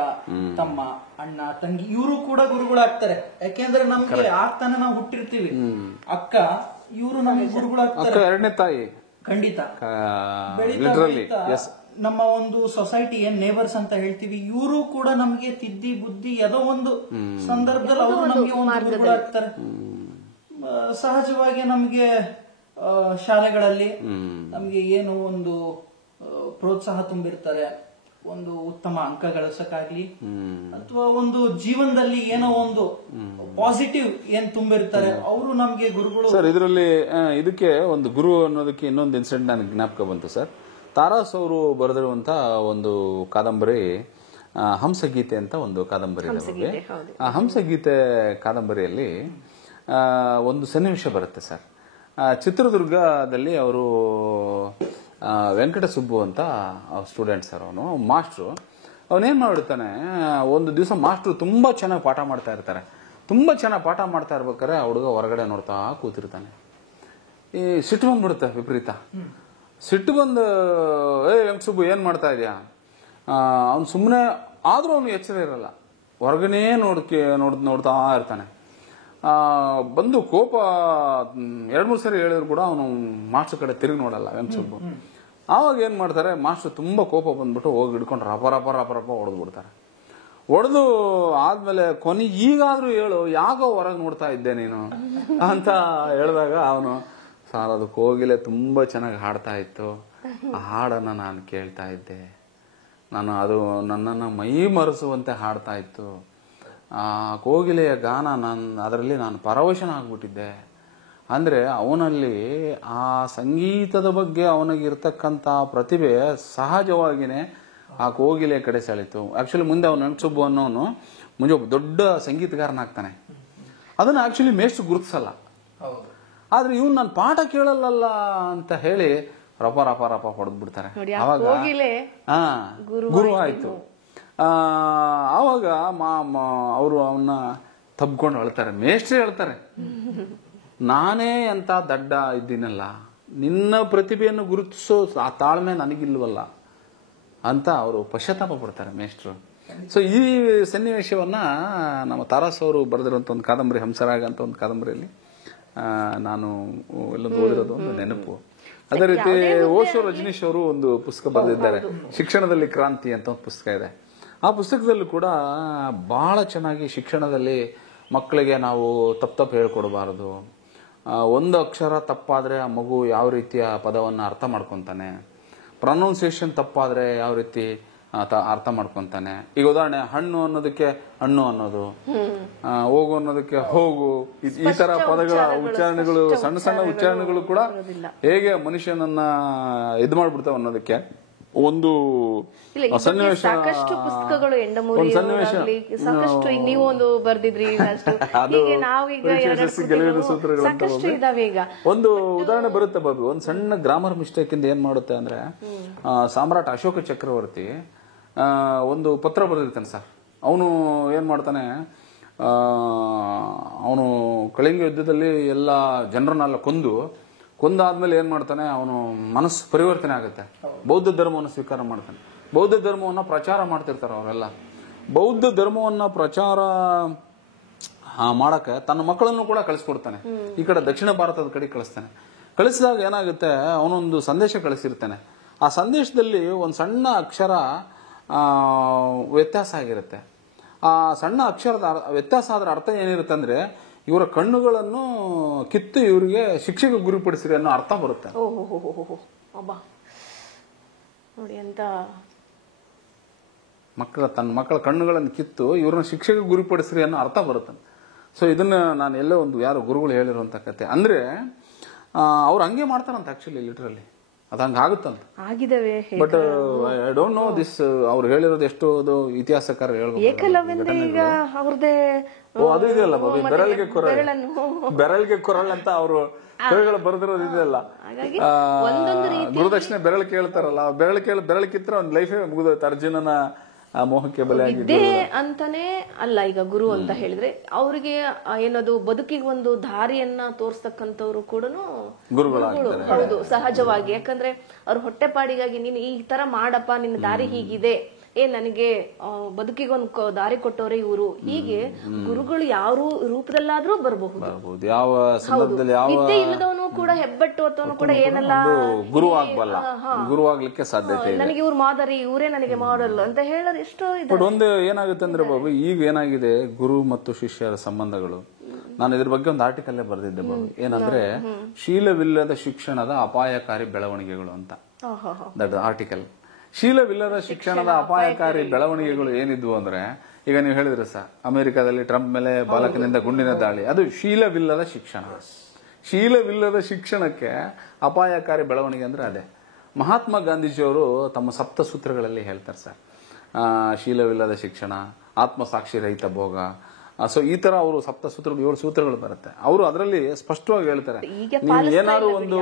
ತಮ್ಮ, ಅಣ್ಣ, ತಂಗಿ, ಇವರು ಕೂಡ ಗುರುಗಳಾಗ್ತಾರೆ. ಯಾಕೆಂದ್ರೆ ನಮ್ಗೆ ಆಗ್ತಾನೆ ನಾವು ಹುಟ್ಟಿರ್ತೀವಿ. ಅಕ್ಕ, ಇವರು ನಮಗೆ ಗುರುಗಳಾಗ್ತಾರೆ. ಎರಡನೇ ತಾಯಿ ಖಂಡಿತ. ನಮ್ಮ ಒಂದು ಸೊಸೈಟಿ ಏನ್ ನೇಬರ್ಸ್ ಅಂತ ಹೇಳ್ತೀವಿ, ಇವರು ಕೂಡ ನಮ್ಗೆ ತಿದ್ದಿ ಬುದ್ಧಿ ಯಾವುದೋ ಒಂದು ಸಂದರ್ಭದಲ್ಲಿ ಅವರು ನಮ್ಗೆ ಒಂದು ಗುರುಗಳಾಗ್ತಾರೆ. ಸಹಜವಾಗಿ ನಮ್ಗೆ ಶಾಲೆಗಳಲ್ಲಿ ನಮ್ಗೆ ಏನು ಒಂದು ಪ್ರೋತ್ಸಾಹ ತುಂಬಿರ್ತಾರೆ, ಒಂದು ಉತ್ತಮ ಅಂಕ ಗಳಿಸಕ್ಕಾಗ್ಲಿ, ಅಥವಾ ಒಂದು ಜೀವನದಲ್ಲಿ ಏನೋ ಒಂದು ಪಾಸಿಟಿವ್ ಏನ್ ತುಂಬಿರ್ತಾರೆ, ಅವರು ನಮ್ಗೆ ಗುರುಗಳು ಸರ್. ಇದಕ್ಕೆ ಒಂದು ಗುರು ಅನ್ನೋದಕ್ಕೆ ಇನ್ನೊಂದು ಇನ್ಸಿಡೆಂಟ್ ನನಗೆ ಜ್ಞಾಪಕ ಬಂತು ಸರ್. ತಾರಾಸ್ ಅವರು ಬರೆದಿರುವಂತ ಒಂದು ಕಾದಂಬರಿ ಹಂಸಗೀತೆ ಅಂತ ಒಂದು ಕಾದಂಬರಿ ಇದೆ. ಆ ಹಂಸಗೀತೆ ಕಾದಂಬರಿಯಲ್ಲಿ ಒಂದು ಸನ್ನಿವೇಶ ಬರುತ್ತೆ ಸರ್. ಚಿತ್ರದುರ್ಗದಲ್ಲಿ ಅವರು ವೆಂಕಟ ಸುಬ್ಬು ಅಂತ ಸ್ಟೂಡೆಂಟ್ ಸರ್, ಅವನು ಮಾಸ್ಟ್ರು. ಅವನೇನ್ ಮಾಡಿರ್ತಾನೆ, ಒಂದು ದಿವಸ ಮಾಸ್ಟ್ರು ತುಂಬಾ ಚೆನ್ನಾಗಿ ಪಾಠ ಮಾಡ್ತಾ ಇರ್ತಾರೆ. ತುಂಬಾ ಚೆನ್ನಾಗಿ ಪಾಠ ಮಾಡ್ತಾ ಇರ್ಬೇಕಾದ್ರೆ ಆ ಹುಡುಗ ಹೊರಗಡೆ ನೋಡ್ತಾ ಕೂತಿರ್ತಾನೆ. ಈ ಸಿಟ್ಟು ಬಂದ್ಬಿಡುತ್ತೆ, ವಿಪರೀತ ಸಿಟ್ಟು ಬಂದು, ವೆಂಕಟ ಸುಬ್ಬು ಏನ್ ಮಾಡ್ತಾ ಇದೆಯಾ? ಅವ್ನು ಸುಮ್ಮನೆ ಆದ್ರೂ ಅವನು ಎಚ್ಚರ ಇರಲ್ಲ, ಹೊರಗನೇ ನೋಡ್ತಾ ಇರ್ತಾನೆ. ಬಂದು ಕೋಪ 2-3 ಸರಿ ಹೇಳಿದ್ರು ಕೂಡ ಅವನು ಮಾಸ್ಟರ್ ಕಡೆ ತಿರುಗಿ ನೋಡಲ್ಲ ವೆಂಕಟ ಸುಬ್ಬು. ಆವಾಗ ಏನ್ ಮಾಡ್ತಾರೆ, ಮಾಸ್ಟರ್ ತುಂಬಾ ಕೋಪ ಬಂದ್ಬಿಟ್ಟು ಹೋಗಿ ಹಿಡ್ಕೊಂಡು ರಪ ಹೊಡೆದು ಬಿಡ್ತಾರೆ. ಹೊಡೆದು ಆದ್ಮೇಲೆ ಕೊನೆಗೆ ಈಗಾದ್ರೂ ಹೇಳು, ಯಾಕೋ ಹೊರಗೆ ನೋಡ್ತಾ ಇದ್ದೆ ನೀನು ಅಂತ ಹೇಳಿದಾಗ ಅವನು ಸರ್ ಅದು ಕೋಗಿಲೆ ತುಂಬಾ ಚೆನ್ನಾಗಿ ಹಾಡ್ತಾ ಇತ್ತು. ಆ ಹಾಡನ್ನ ನಾನು ಕೇಳ್ತಾ ಇದ್ದೆ. ಅದು ನನ್ನನ್ನು ಮೈ ಮರೆಸುವಂತೆ ಹಾಡ್ತಾ ಇತ್ತು. ಆ ಕೋಗಿಲೆಯ ಗಾನ ಅದರಲ್ಲಿ ನಾನು ಪರವಶನಾಗ್ಬಿಟ್ಟಿದ್ದೆ. ಅಂದ್ರೆ ಅವನಲ್ಲಿ ಆ ಸಂಗೀತದ ಬಗ್ಗೆ ಅವನಿಗಿರ್ತಕ್ಕಂಥ ಪ್ರತಿಭೆ ಸಹಜವಾಗಿನೇ ಆ ಕೋಗಿಲೆಯ ಕಡೆ ಸೆಳೆತು. ಆಕ್ಚುಲಿ ಮುಂದೆ ಅವನು ನಣಸುಬ್ಬು ಅನ್ನೋನು ಮುಂದೆ ಒಬ್ಬ ದೊಡ್ಡ ಸಂಗೀತಗಾರನಾಗ್ತಾನೆ. ಅದನ್ನ ಆಕ್ಚುಲಿ ಮೇಷ್ಟ್ರು ಗುರುತಿಸಲ್ಲ. ಆದ್ರೆ ಇವ್ನು ನಾನು ಪಾಠ ಕೇಳಲ್ಲ ಅಂತ ಹೇಳಿ ರಪ ರಪ ರಪ ಹೊಡೆದ್ ಬಿಡ್ತಾರೆ. ಅವಾಗ ಗುರು ಆಯ್ತು. ಆವಾಗ ಅವರು ಅವನ್ನ ತಬ್ಕೊಂಡು ಹೇಳ್ತಾರೆ, ಮೇಷ್ಟ್ರೇ ಹೇಳ್ತಾರೆ, ನಾನೇ ಅಂತ ದಡ್ಡ ಇದ್ದೀನಲ್ಲ, ನಿನ್ನ ಪ್ರತಿಭೆಯನ್ನು ಗುರುತಿಸೋ ಆ ತಾಳ್ಮೆ ನನಗಿಲ್ವಲ್ಲ ಅಂತ ಅವರು ಪಶ್ಚಾತ್ತಾಪ ಪಡ್ತಾರೆ ಮೇಷ್ಟ್ರು. ಸೊ ಈ ಸನ್ನಿವೇಶವನ್ನ ನಮ್ಮ ತಾರಾಸ್ ಅವರು ಬರೆದಿರುವಂತ ಒಂದು ಕಾದಂಬರಿ ಹಂಸರಾಗ ಅಂತ ಒಂದು ಕಾದಂಬರಿಯಲ್ಲಿ ನಾನು ಎಲ್ಲೊಂದು ಓದಿರೋದು ಒಂದು ನೆನಪು. ಅದೇ ರೀತಿ ಓಶೋ ರಜನೀಶ್ ಅವರು ಒಂದು ಪುಸ್ತಕ ಬರೆದಿದ್ದಾರೆ, ಶಿಕ್ಷಣದಲ್ಲಿ ಕ್ರಾಂತಿ ಅಂತ ಒಂದು ಪುಸ್ತಕ ಇದೆ. ಆ ಪುಸ್ತಕದಲ್ಲೂ ಕೂಡ ಬಹಳ ಚೆನ್ನಾಗಿ ಶಿಕ್ಷಣದಲ್ಲಿ ಮಕ್ಕಳಿಗೆ ನಾವು ತಪ್ಪು ಹೇಳ್ಕೊಡ್ಬಾರದು. ಒಂದು ಅಕ್ಷರ ತಪ್ಪಾದ್ರೆ ಆ ಮಗು ಯಾವ ರೀತಿಯ ಪದವನ್ನು ಅರ್ಥ ಮಾಡ್ಕೊಂತಾನೆ, ಪ್ರೊನೌನ್ಸಿಯೇಷನ್ ತಪ್ಪಾದ್ರೆ ಯಾವ ರೀತಿ ಅರ್ಥ ಮಾಡ್ಕೊಂತಾನೆ. ಈಗ ಉದಾಹರಣೆ, ಹಣ್ಣು ಅನ್ನೋದಕ್ಕೆ ಹಣ್ಣು ಅನ್ನೋದು, ಹೋಗು ಅನ್ನೋದಕ್ಕೆ ಹೋಗು, ಈ ತರ ಪದಗಳ ಉಚ್ಚಾರಣೆಗಳು, ಸಣ್ಣ ಸಣ್ಣ ಉಚ್ಚಾರಣೆಗಳು ಕೂಡ ಹೇಗೆ ಮನುಷ್ಯನನ್ನ ಇದು ಮಾಡ್ಬಿಡ್ತಾವ ಅನ್ನೋದಕ್ಕೆ ಒಂದು ಸನ್ನಿವೇಶ. ಸಾಕಷ್ಟು ಪುಸ್ತಕಗಳು ಸಾಕಷ್ಟು ನೀವು ಒಂದು ಬರ್ದಿದ್ರಿ, ಸಾಕಷ್ಟು ಇದಾವೆ. ಈಗ ಒಂದು ಉದಾಹರಣೆ ಬರುತ್ತೆ ಬಾಬಿ. ಒಂದ್ ಸಣ್ಣ ಗ್ರಾಮರ್ ಮಿಸ್ಟೇಕ್ ಇಂದ ಏನ್ ಮಾಡುತ್ತೆ ಅಂದ್ರೆ, ಸಾಮ್ರಾಟ್ ಅಶೋಕ ಚಕ್ರವರ್ತಿ ಒಂದು ಪತ್ರ ಬರೆದಿರ್ತಾನೆ ಸರ್. ಅವನು ಏನ್ ಮಾಡ್ತಾನೆ, ಅವನು ಕಳಿಂಗ ಯುದ್ಧದಲ್ಲಿ ಎಲ್ಲ ಜನರನ್ನೆಲ್ಲ ಕೊಂದಾದ್ಮೇಲೆ ಏನ್ ಮಾಡ್ತಾನೆ, ಅವನು ಮನಸ್ಸು ಪರಿವರ್ತನೆ ಆಗುತ್ತೆ, ಬೌದ್ಧ ಧರ್ಮವನ್ನು ಸ್ವೀಕಾರ ಮಾಡ್ತಾನೆ. ಬೌದ್ಧ ಧರ್ಮವನ್ನ ಪ್ರಚಾರ ಮಾಡ್ತಿರ್ತಾರೆ ಅವರೆಲ್ಲ. ಬೌದ್ಧ ಧರ್ಮವನ್ನ ಪ್ರಚಾರ ಮಾಡಕ್ಕೆ ತನ್ನ ಮಕ್ಕಳನ್ನು ಕೂಡ ಕಳಿಸ್ಕೊಡ್ತಾನೆ. ಈ ಕಡೆ ದಕ್ಷಿಣ ಭಾರತದ ಕಡೆ ಕಳಿಸ್ತಾನೆ. ಕಳಿಸಿದಾಗ ಏನಾಗುತ್ತೆ, ಅವನೊಂದು ಸಂದೇಶ ಕಳಿಸಿರ್ತಾನೆ. ಆ ಸಂದೇಶದಲ್ಲಿ ಒಂದು ಸಣ್ಣ ಅಕ್ಷರ ವ್ಯತ್ಯಾಸ ಆಗಿರುತ್ತೆ. ಆ ಸಣ್ಣ ಅಕ್ಷರದ ವ್ಯತ್ಯಾಸ ಆದ್ರ ಅರ್ಥ ಏನಿರುತ್ತೆ ಅಂದ್ರೆ, ಇವರ ಕಣ್ಣುಗಳನ್ನು ಕಿತ್ತು ಇವರಿಗೆ ಶಿಕ್ಷೆಗೆ ಗುರಿಪಡಿಸಿರಿ ಅನ್ನೋ ಅರ್ಥ ಬರುತ್ತೆ. ನೋಡಿ ಅಂತ ತನ್ನ ಮಕ್ಕಳ ಕಣ್ಣುಗಳನ್ನು ಕಿತ್ತು ಇವ್ರನ್ನ ಶಿಕ್ಷೆಗೆ ಗುರಿಪಡಿಸ್ರಿ ಅನ್ನೋ ಅರ್ಥ ಬರುತ್ತೆ. ಸೊ ಇದನ್ನ ನಾನು ಎಲ್ಲೋ ಒಂದು ಯಾರು ಗುರುಗಳು ಹೇಳಿರುವಂತ ಕತೆ. ಅಂದ್ರೆ ಅವ್ರು ಹಂಗೆ ಮಾಡ್ತಾರಂತ ಆಕ್ಚುಲಿ ಲಿಟ್ರಲಿ ಅದು ಹಂಗಾಗುತ್ತಂತ ಆಗಿದವೆ. But I don't know this. ಅವ್ರು ಹೇಳಿರೋದು ಎಷ್ಟು ಇತಿಹಾಸಕಾರ ಹೇಳ್ಬೇಕು. ಏಕಲವ್ಯಂದ್ರೆ ಈಗ ಅವ್ರದೇ ಅದು ಇದೆಯಲ್ಲ ಬಾಬಿ, ಬೆರಳಿಗೆ ಕೊರಳ್ ಅಂತ ಅವರು ಕವಿಗಳು ಬರೆದಿರೋದು ಇದೆಯಲ್ಲ. ಗುರುದಕ್ಷಿಣೆ ಬೆರಳು ಕೇಳ್ತಾರಲ್ಲ, ಬೆರಳು ಕಿತ್ರ ಅವ್ನ ಲೈಫೇ ಮುಗಿದೋಯ್ತು. ಅರ್ಜುನನ ಮೋಹಕ್ಕೆ ಬಲಿಯಾಗಿದ್ದೆ ಅಂತಾನೆ ಅಲ್ಲ. ಈಗ ಗುರು ಅಂತ ಹೇಳಿದ್ರೆ ಅವ್ರಿಗೆ ಏನದು ಬದುಕಿಗೆ ಒಂದು ದಾರಿಯನ್ನ ತೋರ್ಸ್ತಕ್ಕಂಥವ್ರು ಕೂಡ ಗುರುಗಳು. ಹೌದು, ಸಹಜವಾಗಿ. ಯಾಕಂದ್ರೆ ಅವ್ರ ಹೊಟ್ಟೆಪಾಡಿಗಾಗಿ ನೀನು ಈ ತರ ಮಾಡಪ್ಪ, ನಿನ್ನ ದಾರಿ ಹೀಗಿದೆ, ನನಗೆ ಬದುಕಿಗೊಂದು ದಾರಿ ಕೊಟ್ಟವ್ರೆ ಇವರು. ಹೀಗೆ ಗುರುಗಳು ಯಾವ ರೂಪದಲ್ಲಾದ್ರೂ ಬರಬಹುದು. ಯಾವ ಸಂದರ್ಭದಲ್ಲಿ ವಿದ್ಯೆ ಇಲ್ಲದವನು ಕೂಡ, ಹೆಬ್ಬೆಟ್ಟು ಹೊತ್ತವನು ಕೂಡ ಏನೆಲ್ಲ ಗುರುವಾಗ್ಲಿಕ್ಕೆ ಸಾಧ್ಯತೆ. ನನಗೆ ಇವ್ರ ಮಾದರಿ, ಇವರೇ ನನಗೆ ಮಾಡಲ್ ಅಂತ ಹೇಳೋದು ಎಷ್ಟೋ ಇದೆ. ಬಟ್ ಒಂದು ಏನಾಗುತ್ತೆ ಅಂದ್ರೆ ಬಾಬು, ಈಗ ಏನಾಗಿದೆ ಗುರು ಮತ್ತು ಶಿಷ್ಯರ ಸಂಬಂಧಗಳು. ನಾನು ಇದ್ರ ಬಗ್ಗೆ ಒಂದು ಆರ್ಟಿಕಲ್ ಬರೆದಿದ್ದೆ ಬಾಬು. ಏನಂದ್ರೆ, ಶೀಲವಿಲ್ಲದ ಶಿಕ್ಷಣದ ಅಪಾಯಕಾರಿ ಬೆಳವಣಿಗೆಗಳು ಅಂತ ದಟ್ ಆರ್ಟಿಕಲ್. ಶೀಲವಿಲ್ಲದ ಶಿಕ್ಷಣದ ಅಪಾಯಕಾರಿ ಬೆಳವಣಿಗೆಗಳು ಏನಿದ್ವು ಅಂದ್ರೆ, ಈಗ ನೀವು ಹೇಳಿದ್ರೆ ಸರ್, ಅಮೆರಿಕಾದಲ್ಲಿ ಟ್ರಂಪ್ ಮೇಲೆ ಬಾಲಕನಿಂದ ಗುಂಡಿನ ದಾಳಿ, ಅದು ಶೀಲವಿಲ್ಲದ ಶಿಕ್ಷಣ. ಶೀಲವಿಲ್ಲದ ಶಿಕ್ಷಣಕ್ಕೆ ಅಪಾಯಕಾರಿ ಬೆಳವಣಿಗೆ ಅಂದ್ರೆ ಅದೇ. ಮಹಾತ್ಮ ಗಾಂಧೀಜಿಯವರು ತಮ್ಮ ಸಪ್ತ ಸೂತ್ರಗಳಲ್ಲಿ ಹೇಳ್ತಾರೆ ಸರ್, ಶೀಲವಿಲ್ಲದ ಶಿಕ್ಷಣ, ಆತ್ಮಸಾಕ್ಷಿ ರಹಿತ ಭೋಗ. ಸೊ ಈ ತರ ಅವರು ಸಪ್ತ ಸೂತ್ರಗಳು 7 ಸೂತ್ರಗಳು ಬರುತ್ತೆ. ಅವರು ಅದರಲ್ಲಿ ಸ್ಪಷ್ಟವಾಗಿ ಹೇಳ್ತಾರೆ, ನೀವು ಏನಾದ್ರು ಒಂದು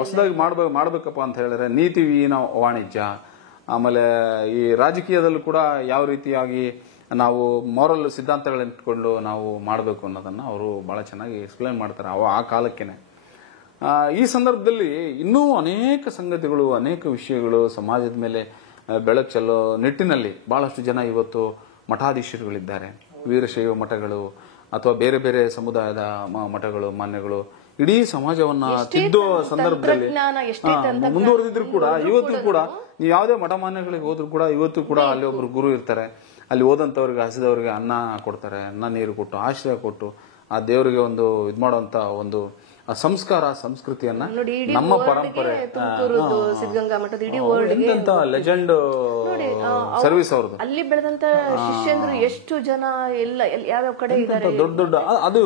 ಹೊಸದಾಗಿ ಮಾಡ್ಬೇಕಪ್ಪ ಅಂತ ಹೇಳಿದ್ರೆ ನೀತಿವಿಹೀನ ವಾಣಿಜ್ಯ, ಆಮೇಲೆ ಈ ರಾಜಕೀಯದಲ್ಲೂ ಕೂಡ ಯಾವ ರೀತಿಯಾಗಿ ನಾವು ಮಾರಲ್ ಸಿದ್ಧಾಂತಗಳನ್ನ ಇಟ್ಕೊಂಡು ನಾವು ಮಾಡಬೇಕು ಅನ್ನೋದನ್ನ ಅವರು ಬಹಳ ಚೆನ್ನಾಗಿ ಎಕ್ಸ್ಪ್ಲೈನ್ ಮಾಡ್ತಾರೆ ಆ ಕಾಲಕ್ಕೇನೆ. ಈ ಸಂದರ್ಭದಲ್ಲಿ ಇನ್ನೂ ಅನೇಕ ಸಂಗತಿಗಳು, ಅನೇಕ ವಿಷಯಗಳು ಸಮಾಜದ ಮೇಲೆ ಬೆಳಕು ಚೆಲ್ಲೋ ನಿಟ್ಟಿನಲ್ಲಿ ಬಹಳಷ್ಟು ಜನ ಇವತ್ತು ಮಠಾಧೀಶರುಗಳಿದ್ದಾರೆ. ವೀರಶೈವ ಮಠಗಳು ಅಥವಾ ಬೇರೆ ಬೇರೆ ಸಮುದಾಯದ ಮಠಗಳು, ಮಾನ್ಯಗಳು ಇಡೀ ಸಮಾಜವನ್ನ ತಿದ್ದೋ ಸಂದರ್ಭದಲ್ಲಿ ಮುಂದುವರೆದಿದ್ರು ಕೂಡ ಇವತ್ತು ಕೂಡ ನೀವು ಯಾವುದೇ ಮಠ ಮಾನ್ಯಗಳಿಗೆ ಹೋದ್ರು ಕೂಡ ಇವತ್ತು ಕೂಡ ಅಲ್ಲಿ ಒಬ್ರು ಗುರು ಇರ್ತಾರೆ. ಅಲ್ಲಿ ಓದಂತವ್ರಿಗೆ, ಹಸಿದವರಿಗೆ ಅನ್ನ ಕೊಡ್ತಾರೆ, ಅನ್ನ ನೀರು ಕೊಟ್ಟು, ಆಶ್ರಯ ಕೊಟ್ಟು, ಆ ದೇವರಿಗೆ ಒಂದು ಇದು ಮಾಡುವಂತ ಒಂದು ಆ ಸಂಸ್ಕಾರ ಸಂಸ್ಕೃತಿಯನ್ನ ನೋಡಿ ಇಡೀ ನಮ್ಮ ಪರಂಪರೆ ತುಮಕೂರುದು ಸಿದ್ಧಗಂಗಾ ಮಠದ ಇಡೀ ವರ್ಲ್ಡ್ ಎಂತೆಂತ ಲೆಜೆಂಡ್ ಸರ್ವಿಸ್ ಅವ್ರದ್ದು. ಅಲ್ಲಿ ಬೆಳೆದಂತ ಶಿಷ್ಯಂದ್ರು ಎಷ್ಟು ಜನ ಎಲ್ಲ ಯಾವ್ಯಾವ ಕಡೆ ಇದ್ದಾರೆ. ದೊಡ್ಡ ದೊಡ್ಡ ಅದು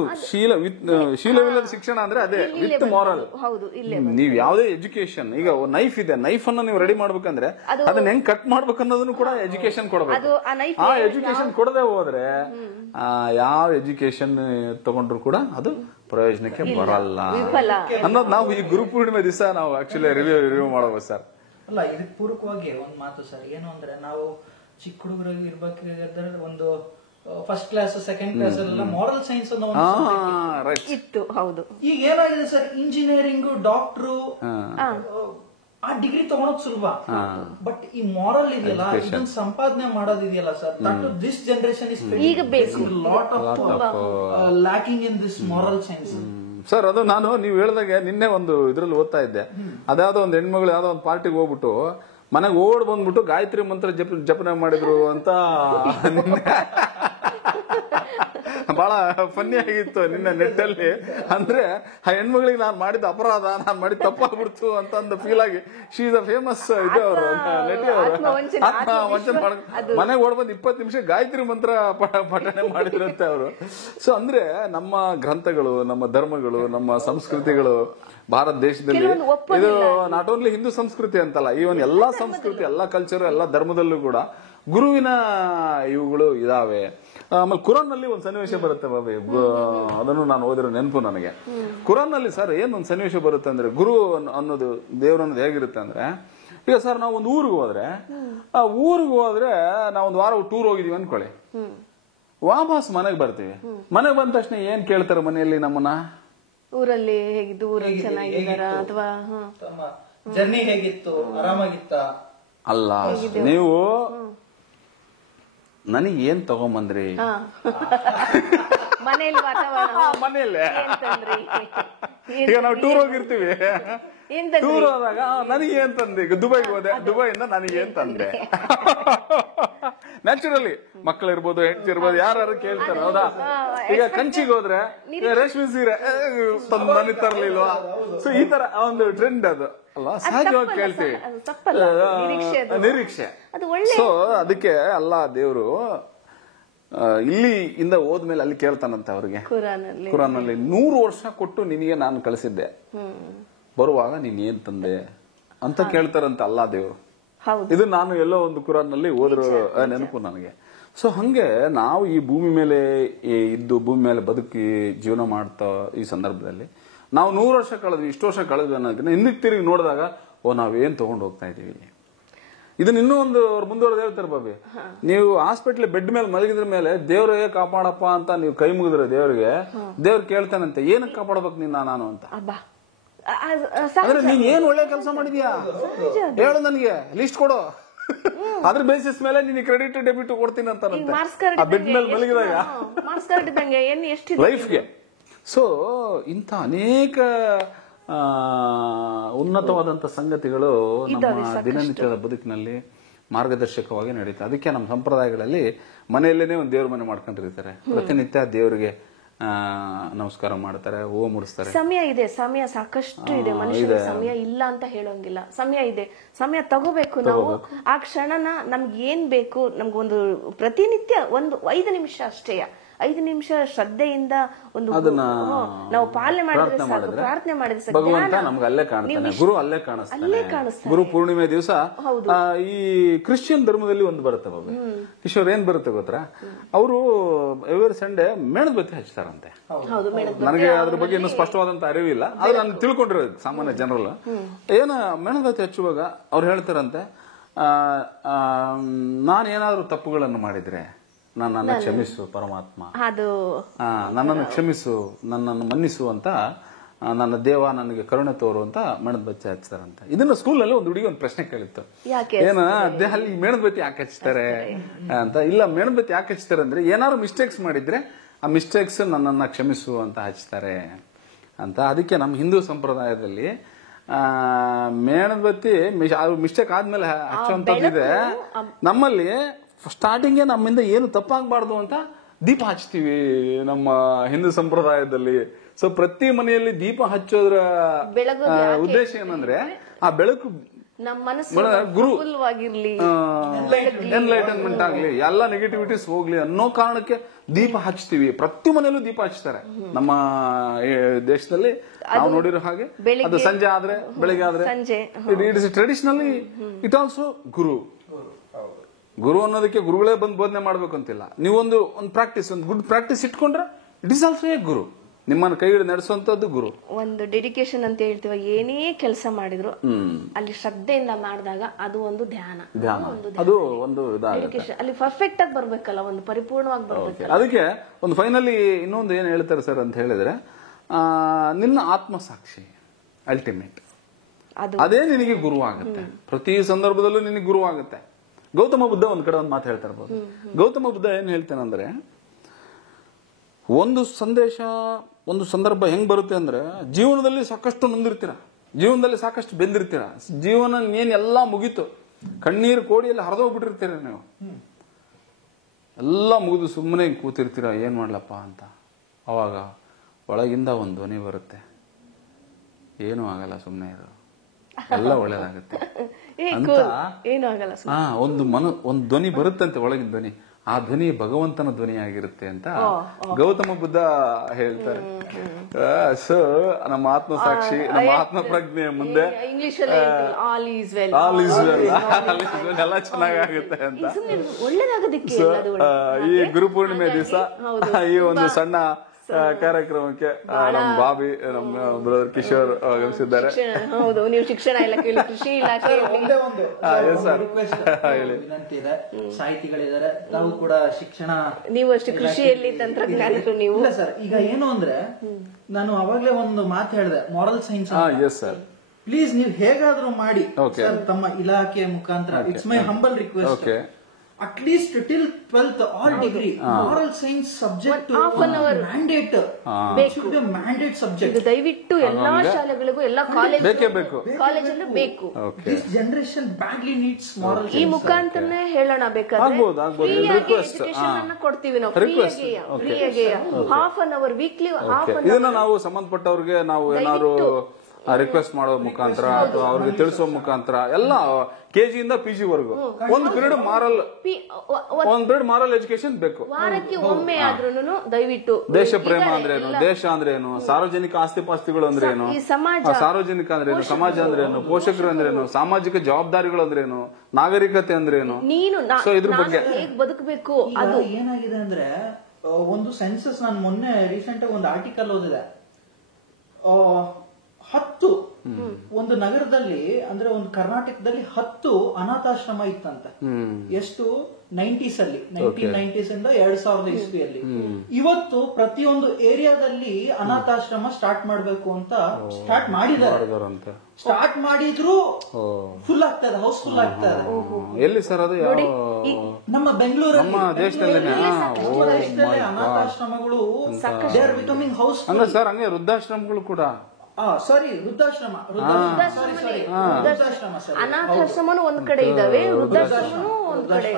ಶೀಲವಿಲ್ಲದ ಶಿಕ್ಷಣ ಅಂದ್ರೆ ಅದೇ ವಿತ್ ಮಾರಲ್. ಹೌದು, ಇಲ್ಲೇ ನೀವ್ ಯಾವ್ದೇ ಎಜುಕೇಶನ್, ಈಗ ನೈಫ್ ಇದೆ, ನೈಫ್ ಅನ್ನ ನೀವು ರೆಡಿ ಮಾಡ್ಬೇಕಂದ್ರೆ ಅದನ್ನ ಹೆಂಗ್ ಕಟ್ ಮಾಡ್ಬೇಕು ಅನ್ನೋದನ್ನು ಕೂಡ ಎಜುಕೇಶನ್ ಕೊಡಬೇಕು. ಆ ಎಜುಕೇಶನ್ ಕೊಡದೆ ಹೋದ್ರೆ ಯಾವ ಎಜುಕೇಶನ್ ತಗೊಂಡ್ರು ಕೂಡ ಅದು ಪ್ರಯೋಜನಕ್ಕೆ ಬರಲ್ಲ ಅನ್ನೋದು ನಾವು ಈ ಗುರು ಪೂರ್ಣಿಮೆ ದಿವಸ ನಾವು ಆಕ್ಚುಲಿ ರಿವ್ಯೂ ಮಾಡಬಹುದು ಸರ್. ಅಲ್ಲ, ಇದಕ್ಕೆ ಪೂರಕವಾಗಿ ಒಂದ್ ಮಾತು ಸರ್, ಏನು ಅಂದ್ರೆ ನಾವು ಚಿಕ್ಕ ಹುಡುಗರಾಗಿ ಇರ್ಬೇಕಾದ್ರೆ ಒಂದು ಫಸ್ಟ್ ಕ್ಲಾಸ್ ಸೆಕೆಂಡ್ ಕ್ಲಾಸ್ ಎಲ್ಲ ಮಾರಲ್ ಸೈನ್ಸ್ ಅನ್ನೋ ಇತ್ತು. ಹೌದು, ಈಗ ಏನಾಗಿದೆ ಸರ್, ಇಂಜಿನಿಯರಿಂಗ್, ಡಾಕ್ಟ್ರು ಆ ಡಿಗ್ರಿ ತಗೊಳಕ್ ಸುಲಭ. ಬಟ್ ಈ ಮಾರಲ್ ಇದೆಯಲ್ಲ, ಇದನ್ನ ಸಂಪಾದನೆ ಮಾಡೋದಿದೆಯಲ್ಲ sir, that this generation is ಈಗ ಬೇಕು. Lot of lacking in this moral science. Sir, ಅದು ನಾನು ನೀವು ಹೇಳಿದಾಗೆ ನಿನ್ನೆ ಒಂದು ಇದ್ರಲ್ಲಿ ಓದ್ತಾ ಇದ್ದೆ. ಅದ್ಯಾವ್ದೋ ಒಂದು ಹೆಣ್ಮಗಳು ಯಾವ್ದೋ ಒಂದು ಪಾರ್ಟಿಗೆ ಹೋಗ್ಬಿಟ್ಟು ಮನೆಗೆ ಓಡ್ ಬಂದ್ಬಿಟ್ಟು ಗಾಯತ್ರಿ ಮಂತ್ರ ಜಪನೆ ಮಾಡಿದ್ರು ಅಂತ ನಿನ್ನೆ ಬಹಳ ಫನ್ನಿ ಆಗಿತ್ತು ನಿನ್ನೆ ನೆಟ್ ಅಲ್ಲಿ. ಅಂದ್ರೆ ಆ ಹೆಣ್ಮಗಳಿಗೆ ನಾನ್ ಮಾಡಿದ ಅಪರಾಧ, ನಾನ್ ಮಾಡಿದ ತಪ್ಪಾಗ್ಬಿಡ್ತು ಅಂತ ಒಂದು ಫೀಲ್ ಆಗಿ ಶಿ ಇಸ್ ಅ ಫೇಮಸ್ ಇದು ಅವರು ನಟಿ ಅವರು ಮನೆಗೆ ಓಡ್ ಬಂದು 20 ನಿಮಿಷ ಗಾಯತ್ರಿ ಮಂತ್ರ ಪಠಣೆ ಮಾಡಿದ್ರಂತೆ ಅವರು. ಸೊ ಅಂದ್ರೆ ನಮ್ಮ ಗ್ರಂಥಗಳು, ನಮ್ಮ ಧರ್ಮಗಳು, ನಮ್ಮ ಸಂಸ್ಕೃತಿಗಳು ಭಾರತ ದೇಶದಲ್ಲಿ ಇದು ನಾಟ್ ಓನ್ಲಿ ಹಿಂದೂ ಸಂಸ್ಕೃತಿ ಅಂತಲ್ಲ, ಈವನ್ ಎಲ್ಲಾ ಸಂಸ್ಕೃತಿ, ಎಲ್ಲಾ ಕಲ್ಚರ್, ಎಲ್ಲಾ ಧರ್ಮದಲ್ಲೂ ಕೂಡ ಗುರುವಿನ ಇವುಗಳು ಇದಾವೆ. ಆಮೇಲೆ ಕುರಾನ್ ನಲ್ಲಿ ಒಂದು ಸನ್ನಿವೇಶ ಬರುತ್ತೆ ಬಾಬಿ, ಅದನ್ನು ನಾನು ಓದಿರೋ ನೆನಪು ನನಗೆ. ಕುರಾನ್ ನಲ್ಲಿ ಸರ್ ಏನೊಂದು ಸನ್ನಿವೇಶ ಬರುತ್ತೆ ಅಂದ್ರೆ, ಗುರು ಅನ್ನೋದು ದೇವ್ರು ಅನ್ನೋದು ಹೇಗಿರುತ್ತೆ ಅಂದ್ರೆ, ಈಗ ಸರ್ ನಾವು ಒಂದು ಊರಿಗೆ ಹೋದ್ರೆ, ಆ ಊರಿಗೆ ಹೋದ್ರೆ ನಾವೊಂದು ವಾರ ಟೂರ್ ಹೋಗಿದೀವಿ ಅನ್ಕೊಳ್ಳಿ, ವಾಪಸ್ ಮನೆಗೆ ಬರ್ತೀವಿ. ಮನೆಗೆ ಬಂದ ತಕ್ಷಣ ಏನ್ ಕೇಳ್ತಾರೆ ಮನೆಯಲ್ಲಿ ನಮ್ಮನ್ನ? ಊರಲ್ಲಿ ಹೇಗಿದ್ದು, ಊರಲ್ಲಿ ಚೆನ್ನಾಗಿದ್ದಾರ ಅಥವಾ ಜರ್ನಿ ಹೇಗಿತ್ತು, ಆರಾಮಾಗಿತ್ತ? ಅಲ್ಲ, ನೀವು ನನಗೆ ಏನ್ ತಗೊಂಬಂದ್ರಿ ಮನೆಯಲ್ಲಿ ವಾತಾವರಣ, ಮನೆಯಲ್ಲೇ ಈಗ ನಾವು ಟೂರ್ ಹೋಗಿರ್ತೀವಿ, ಟೂರ್ ಹೋದಾಗ ನನಗೆ ಏನ್ ತಂದೆ, ಈಗ ದುಬೈಗೆ ಹೋದೆ, ದುಬೈಯಿಂದ ನನಗೆ ಏನ್ ತಂದೆ? ನ್ಯಾಚುರಲಿ ಮಕ್ಕಳಿರ್ಬೋದು, ಹೆಂಡತಿ ಇರ್ಬೋದು, ಯಾರು ಕೇಳ್ತಾರೆ, ಹೌದಾ? ಈಗ ಕಂಚಿಗೆ ಹೋದ್ರೆ ರೇಷ್ಮೆ ಸೀರೆ ನನಗೆ ತರ್ಲಿಲ್ವಾ? ಸೊ ಈ ತರ ಒಂದು ಟ್ರೆಂಡ್ ಅದು ಅಲ್ವಾ, ಸಹಜವಾಗಿ ಕೇಳ್ತೀವಿ, ನಿರೀಕ್ಷೆ. ಸೊ ಅದಕ್ಕೆ ಅಲ್ಲ ದೇವ್ರು ಇಲ್ಲಿ ಇಂದ ಹೋದ್ಮೇಲೆ ಅಲ್ಲಿ ಕೇಳ್ತಾನಂತೆ ಅವ್ರಿಗೆ ಕುರಾನಲ್ಲಿ 100 ವರ್ಷ ಕೊಟ್ಟು ನಿನಗೆ ನಾನು ಕಳಿಸಿದ್ದೆ, ಬರುವಾಗ ನೀನ್ ಏನ್ ತಂದೆ ಅಂತ ಕೇಳ್ತಾರಂತ ಅಲ್ಲಾ ದೇವ್ರು. ಇದು ನಾನು ಎಲ್ಲೋ ಒಂದು ಕುರಾನ್ ನಲ್ಲಿ ಓದಿರೋ ನೆನಪು ನನಗೆ. ಸೊ ಹಂಗೆ ನಾವು ಈ ಭೂಮಿ ಮೇಲೆ ಇದ್ದು, ಭೂಮಿ ಮೇಲೆ ಬದುಕಿ ಜೀವನ ಮಾಡ್ತಾ ಈ ಸಂದರ್ಭದಲ್ಲಿ ನಾವು 100 ವರ್ಷ ಕಳೆದ್ವಿ, ಇಷ್ಟು ವರ್ಷ ಕಳೆದ್ವಿ ಅನ್ನೋದನ್ನ ಹಿಂದಕ್ಕೆ ತಿರುಗಿ ನೋಡಿದಾಗ, ಓ ನಾವೇನ್ ತಗೊಂಡು ಹೋಗ್ತಾ ಇದೀವಿ. ಇದನ್ನ ಇನ್ನೂ ಒಂದು ಅವ್ರು ಮುಂದುವರೆದು ಹೇಳ್ತಾರೆ ಬಾಬಿ, ನೀವು ಹಾಸ್ಪಿಟ್ಲ್ ಬೆಡ್ ಮೇಲೆ ಮಲಗಿದ್ರ ಮೇಲೆ ದೇವ್ರೇ ಕಾಪಾಡಪ್ಪ ಅಂತ ನೀವು ಕೈ ಮುಗಿದ್ರೆ ದೇವ್ರಿಗೆ, ದೇವ್ರು ಕೇಳ್ತಾನಂತೆ ಏನಕ್ಕೆ ಕಾಪಾಡ್ಬೇಕು ನಿನ್ನ ನಾನು ಅಂತ. ಅಂದ್ರೆ ನೀನ್ ಏನ್ ಒಳ್ಳೆ ಕೆಲಸ ಮಾಡಿದ್ಯಾ ಹೇಳು, ನನಗೆ ಲಿಸ್ಟ್ ಕೊಡು, ಅದ್ರ ಬೇಸಿಸ್ ಮೇಲೆ ನಿನಗೆ ಕ್ರೆಡಿಟ್ ಡೆಬಿಟ್ ಕೊಡ್ತೀನಿ ಅಂತಾನಂತೆ ಆ ಬೆಡ್ ಮೇಲೆ ಮಲಗಿದಾಗ ಲೈಫ್ಗೆ. ಸೊ ಇಂಥ ಅನೇಕ ಉನ್ನತವಾದಂತ ಸಂಗತಿಗಳು ನಮ್ಮ ದಿನನಿತ್ಯದ ಬದುಕಿನಲ್ಲಿ ಮಾರ್ಗದರ್ಶಕವಾಗಿ ನಡೀತಾರೆ. ಅದಕ್ಕೆ ನಮ್ಮ ಸಂಪ್ರದಾಯಗಳಲ್ಲಿ ಮನೆಯಲ್ಲೇನೆ ಒಂದು ದೇವ್ರ ಮನೆ ಮಾಡ್ಕೊಂಡಿರ್ತಾರೆ, ಪ್ರತಿನಿತ್ಯ ದೇವರಿಗೆ ನಮಸ್ಕಾರ ಮಾಡ್ತಾರೆ, ಹೂವು ಮುಡಿಸ್ತಾರೆ. ಸಮಯ ಇದೆ, ಸಮಯ ಸಾಕಷ್ಟು ಇದೆ, ಮನುಷ್ಯನಿಗೆ ಸಮಯ ಇಲ್ಲ ಅಂತ ಹೇಳೋಂಗಿಲ್ಲ. ಸಮಯ ಇದೆ, ಸಮಯ ತಗೋಬೇಕು ನಾವು. ಆ ಕ್ಷಣನ ನಮ್ಗೆ ಏನ್ ಬೇಕು, ನಮ್ಗೊಂದು ಪ್ರತಿನಿತ್ಯ ಒಂದು 5 ನಿಮಿಷ ಅಷ್ಟೇ, 5 ನಿಮಿಷ ಶ್ರದ್ಧೆಯಿಂದ ಒಂದು ನಾವು ಪಾಲನೆ ಮಾಡಿದ್ರೆ ಸಾಕು, ಪ್ರಾರ್ಥನೆ ಮಾಡಿದ್ರೆ ಸಾಕು, ಭಗವಂತ ನಮ್ಗೆ ಅಲ್ಲೇ ಕಾಣ್ತಾನೆ, ಗುರು ಅಲ್ಲೇ ಕಾಣಿಸ್ತಾನೆ. ಗುರು ಪೂರ್ಣಿಮೆ ದಿವಸ ಈ ಕ್ರಿಶ್ಚಿಯನ್ ಧರ್ಮದಲ್ಲಿ ಒಂದು ಬರುತ್ತೆ ಬಾಬು ಕಿಶೋರ್, ಏನ್ ಬರುತ್ತೆ ಗೊತ್ತಾ, ಅವರು ಎವ್ರಿ ಸಂಡೇ ಮೇಣದ ಬತ್ತಿ ಹಚ್ತಾರಂತೆ. ನನಗೆ ಅದ್ರ ಬಗ್ಗೆ ಇನ್ನೂ ಸ್ಪಷ್ಟವಾದಂತ ಅರಿವಿಲ್ಲ, ಆದ್ರೆ ನಾನು ತಿಳ್ಕೊಂಡಿರೋದು ಸಾಮಾನ್ಯ ಜನರಲ್. ಏನ ಮೇಣದ ಬತ್ತಿ ಹಚ್ಚುವಾಗ ಅವ್ರು ಹೇಳ್ತಾರಂತೆ, ನಾನೇನಾದ್ರೂ ತಪ್ಪುಗಳನ್ನು ಮಾಡಿದ್ರೆ ನನ್ನನ್ನು ಕ್ಷಮಿಸು ಪರಮಾತ್ಮ, ನನ್ನನ್ನು ಕ್ಷಮಿಸು, ನನ್ನನ್ನು ಮನ್ನಿಸು ಅಂತ ನನ್ನ ದೇವ ನನಗೆ ಕರುಣೆ ತೋರು ಅಂತ ಮೇಣದ ಬತ್ತಿ ಹಚ್ತಾರಂತೆ. ಇದನ್ನ ಸ್ಕೂಲ್ನಲ್ಲಿ ಒಂದು ಹುಡುಗಿ ಒಂದು ಪ್ರಶ್ನೆ ಕೇಳಿತ್ತು, ಏನ ಅಲ್ಲಿ ಮೇಣದ ಬತ್ತಿ ಯಾಕೆ ಹಚ್ತಾರೆ ಅಂತ. ಇಲ್ಲ, ಮೇಣದ ಬತ್ತಿ ಯಾಕೆ ಹಚ್ತಾರೆ ಅಂದ್ರೆ ಏನಾದ್ರು ಮಿಸ್ಟೇಕ್ಸ್ ಮಾಡಿದ್ರೆ ಆ ಮಿಸ್ಟೇಕ್ಸ್ ನನ್ನನ್ನ ಕ್ಷಮಿಸು ಅಂತ ಹಚ್ತಾರೆ ಅಂತ. ಅದಕ್ಕೆ ನಮ್ಮ ಹಿಂದೂ ಸಂಪ್ರದಾಯದಲ್ಲಿ ಮೇಣದ ಬತ್ತಿ ಮಿಸ್ಟೇಕ್ ಆದ್ಮೇಲೆ ಹಚ್ಚುವಂತದ್ದಿದೆ. ನಮ್ಮಲ್ಲಿ ಸ್ಟಾರ್ಟಿಂಗ್ಗೆ ನಮ್ಮಿಂದ ಏನು ತಪ್ಪಾಗಬಾರ್ದು ಅಂತ ದೀಪ ಹಚ್ತೀವಿ ನಮ್ಮ ಹಿಂದೂ ಸಂಪ್ರದಾಯದಲ್ಲಿ. ಸೊ ಪ್ರತಿ ಮನೆಯಲ್ಲಿ ದೀಪ ಹಚ್ಚೋದ್ರ ಬೆಳಗೋದು ಉದ್ದೇಶ ಏನಂದ್ರೆ ಆ ಬೆಳಕು ನಮ್ಮ ಮನಸ್ಸು ಗುರು ಫುಲ್ವಾಗಿರ್ಲಿ, ಎನ್ಲೈಟನ್ಮೆಂಟ್ ಆಗ್ಲಿ, ಎಲ್ಲ ನೆಗೆಟಿವಿಟೀಸ್ ಹೋಗ್ಲಿ ಅನ್ನೋ ಕಾರಣಕ್ಕೆ ದೀಪ ಹಚ್ತೀವಿ. ಪ್ರತಿ ಮನೆಯಲ್ಲೂ ದೀಪ ಹಚ್ತಾರೆ ನಮ್ಮ ದೇಶದಲ್ಲಿ. ನಾವು ನೋಡಿರೋ ಹಾಗೆ ಅದು ಸಂಜೆ ಆದ್ರೆ ಬೆಳಿಗ್ಗೆ ಆದ್ರೆ ಸಂಜೆ it is traditionally. It also guru ಅನ್ನೋದಕ್ಕೆ ಗುರುಗಳೇ ಬಂದು ಬೋಧನೆ ಮಾಡ್ಬೇಕು ಅಂತಿಲ್ಲ. ನೀವೊಂದು ಪ್ರಾಕ್ಟೀಸ್, ಒಂದು ಗುಡ್ ಪ್ರಾಕ್ಟೀಸ್ ಇಟ್ಕೊಂಡ್ರೆ it is also a guru. ನಿಮ್ಮನ್ನ ಕೈ ಹಿಡಿದು ನಡೆಸುವಂತದ್ದು ಗುರು. ಒಂದು ಡೆಡಿಕೇಶನ್ ಅಂತ ಹೇಳ್ತೀವಿ. ಏನೇ ಕೆಲಸ ಮಾಡಿದ್ರು ಅಲ್ಲಿ ಶ್ರದ್ಧೆಯಿಂದ ಮಾಡಿದಾಗ ಅದು ಒಂದು ಧ್ಯಾನ, ಅದು ಒಂದು ಡೆಡಿಕೇಶನ್. ಅಲ್ಲಿ ಪರ್ಫೆಕ್ಟ್ ಆಗಿ ಬರ್ಬೇಕಲ್ಲ, ಒಂದು ಪರಿಪೂರ್ಣವಾಗಿ ಬರ್ಬೇಕಲ್ಲ. ಅದಕ್ಕೆ ಒಂದು ಫೈನಲಿ ಇನ್ನೊಂದು ಏನ್ ಹೇಳ್ತಾರೆ ಸರ್ ಅಂತ ಹೇಳಿದ್ರೆ, ನಿನ್ನ ಆತ್ಮಸಾಕ್ಷಿ ಅಲ್ಟಿಮೇಟ್, ಅದೇ ನಿನಗೆ ಗುರು ಆಗುತ್ತೆ. ಪ್ರತಿ ಸಂದರ್ಭದಲ್ಲೂ ನಿನಗೆ ಗುರು ಆಗುತ್ತೆ. ಗೌತಮ ಬುದ್ಧ ಒಂದ್ ಕಡೆ ಒಂದು ಮಾತು ಹೇಳ್ತಾ ಇರ್ಬೋದು. ಗೌತಮ ಬುದ್ಧ ಏನ್ ಹೇಳ್ತಾನಂದ್ರೆ, ಒಂದು ಸಂದೇಶ, ಒಂದು ಸಂದರ್ಭ ಹೆಂಗ್ ಬರುತ್ತೆ ಅಂದ್ರೆ, ಜೀವನದಲ್ಲಿ ಸಾಕಷ್ಟು ನೊಂದಿರ್ತೀರ, ಜೀವನದಲ್ಲಿ ಸಾಕಷ್ಟು ಬೆಂದಿರ್ತೀರ, ಜೀವನ ಏನ್ ಎಲ್ಲಾ ಮುಗೀತು, ಕಣ್ಣೀರು ಕೋಡಿಯಲ್ಲಿ ಹರಿದೋಗ್ಬಿಟ್ಟಿರ್ತೀರ, ನೀವು ಎಲ್ಲ ಮುಗಿದು ಸುಮ್ಮನೆ ಕೂತಿರ್ತೀರ, ಏನ್ ಮಾಡ್ಲಪ್ಪ ಅಂತ. ಅವಾಗ ಒಳಗಿಂದ ಒಂದು ಧ್ವನಿ ಬರುತ್ತೆ, ಏನೂ ಆಗಲ್ಲ, ಸುಮ್ಮನೆ ಇರು, ಎಲ್ಲ ಒಳ್ಳೇದಾಗುತ್ತೆ ಅಂತ. ಏನೂ ಆಗಲ್ಲ, ಒಂದು ಧ್ವನಿ ಬರುತ್ತಂತೆ, ಒಳಗಿನ ಧ್ವನಿ. ಆ ಧ್ವನಿ ಭಗವಂತನ ಧ್ವನಿ ಆಗಿರುತ್ತೆ ಅಂತ ಗೌತಮ ಬುದ್ಧ ಹೇಳ್ತಾರೆ. ಸೊ ನಮ್ಮ ಆತ್ಮಸಾಕ್ಷಿ, ನಮ್ಮ ಆತ್ಮ ಪ್ರಜ್ಞೆ ಮುಂದೆ ಆಲ್ ಈಸ್ ವೆಲ್ ಎಲ್ಲ ಚೆನ್ನಾಗುತ್ತೆ ಅಂತ. ಒಳ್ಳೇದಾಗೋದಕ್ಕೆ ಈ ಗುರುಪೂರ್ಣಿಮೆ ದಿವಸ ಈ ಒಂದು ಸಣ್ಣ ಕಾರ್ಯಕ್ರಮಕ್ಕೆ ನಮ್ಮ ಬಾಬಿ, ನಮ್ಮ ಬ್ರದರ್ ಕಿಶೋರ್ ಆಗಮಿಸಿದ್ದಾರೆ. ಹೌದು, ನೀವು ಶಿಕ್ಷಣ ಇಲ್ಲ ಕೇಳಿ, ಕೃಷಿ ಇಲಾಖೆ ವಿನಂತಿ ಇದೆ. ಸಾಹಿತಿಗಳಿದ್ದಾರೆ, ನಾವು ಕೂಡ ಶಿಕ್ಷಣ, ನೀವು ಅಷ್ಟು ಕೃಷಿಯಲ್ಲಿ ತಂತ್ರಜ್ಞಾನರು ನೀವು. ಇಲ್ಲ ಸರ್, ಈಗ ಏನು ಅಂದ್ರೆ ನಾನು ಅವಾಗ್ಲೇ ಒಂದು ಮಾತು ಹೇಳಿದೆ, moral science. Yes sir, please ನೀವು ಹೇಗಾದ್ರೂ ಮಾಡಿ ತಮ್ಮ ಇಲಾಖೆಯ ಮುಖಾಂತರ, it's my humble request, at least till 12th all degree moral science subject mandate mandate subject. ದಯವಿಟ್ಟು ಎಲ್ಲಾ ಶಾಲೆಗಳಿಗೂ, ಎಲ್ಲಾ ಕಾಲೇಜಲ್ಲೂ ಬೇಕು. This generation badly needs moral. ಈ ಮುಖಾಂತರನೇ ಹೇಳೋಣ, ಬೇಕಾದ್ರೆ ಕೊಡ್ತೀವಿ ನಾವು ಫ್ರೀಯಾಗಿ, ಹಾಫ್ ಅನ್ ಅವರ್ ವೀಕ್ಲಿ, ಇದನ್ನ ನಾವು ಸಂಬಂಧಪಟ್ಟವ್ರಿಗೆ ನಾವು ಏನಾದ್ರು ರಿಕ್ವೆಸ್ಟ್ ಮಾಡೋ ಮುಖಾಂತರ ಅಥವಾ ಅವ್ರಿಗೆ ತಿಳಿಸೋ ಮುಖಾಂತರ ಎಲ್ಲ ಕೆಜಿಯಿಂದ ಪಿಜಿ ವರೆಗೂ ಒಂದು ಪೀರಿಯಡ್ ಮಾರಲ್ ಎಜುಕೇಶನ್ ಬೇಕು. ವಾರಕ್ಕೆ ಒಮ್ಮೆ ಆದ್ರೂ ದಯವಿಟ್ಟು ದೇಶ ಪ್ರೇಮ ಅಂದ್ರೆ ಏನು, ದೇಶ ಅಂದ್ರೆ ಏನು, ಸಾರ್ವಜನಿಕ ಆಸ್ತಿ ಪಾಸ್ತಿಗಳು ಅಂದ್ರೆ ಏನು, ಸಾರ್ವಜನಿಕ ಅಂದ್ರೆ ಏನು, ಸಮಾಜ ಅಂದ್ರೆ ಏನು, ಪೋಷಕರು ಅಂದ್ರೆ ಏನು, ಸಾಮಾಜಿಕ ಜವಾಬ್ದಾರಿಗಳು ಅಂದ್ರೆ ಏನು, ನಾಗರಿಕತೆ ಅಂದ್ರೆ ಏನು, ಸೊ ಇದ್ರ ಬಗ್ಗೆ ಹೇಗೆ ಬದುಕಬೇಕು. ಅದು ಏನಾಗಿದೆ ಅಂದ್ರೆ, ಒಂದು ಸೆನ್ಸಸ್, ನಾನು ಮೊನ್ನೆ ರೀಸೆಂಟ್ ಆಗಿ ಒಂದು ಆರ್ಟಿಕಲ್ ಓದಿದೆ. 10 ಒಂದು ನಗರದಲ್ಲಿ, ಅಂದ್ರೆ ಒಂದು ಕರ್ನಾಟಕದಲ್ಲಿ 10 ಅನಾಥಾಶ್ರಮ ಇತ್ತಂತೆ. ಎಷ್ಟು 90s ಅಲ್ಲಿ, 1990s ಇಂದ 2000 ಇಸ್ವಿಯಲ್ಲಿ. ಇವತ್ತು ಪ್ರತಿಯೊಂದು ಏರಿಯಾದಲ್ಲಿ ಅನಾಥಾಶ್ರಮ ಸ್ಟಾರ್ಟ್ ಮಾಡ್ಬೇಕು ಅಂತ ಸ್ಟಾರ್ಟ್ ಮಾಡಿದ್ದಾರೆ. ಸ್ಟಾರ್ಟ್ ಮಾಡಿದ್ರು ಫುಲ್ ಆಗ್ತದೆ, ಹೌಸ್ಫುಲ್ ಆಗ್ತದೆ. ಎಲ್ಲಿ ಸರ್ ಅದು? ನಮ್ಮ ಬೆಂಗಳೂರು, ನಮ್ಮ ದೇಶದಲ್ಲಿ ಅನಾಥಾಶ್ರಮಗಳು they are becoming house. Sir ಹಂಗೆ ವೃದ್ಧಾಶ್ರಮಗಳು ಕೂಡ. ವೃದ್ಧಾಶ್ರಮ, ಅನಾಥಾಶ್ರಮನು ಒಂದ್ ಕಡೆ ಇದಾವೆ, ವೃದ್ಧಾಶ್ರಮನು ಒಂದ್ ಕಡೆ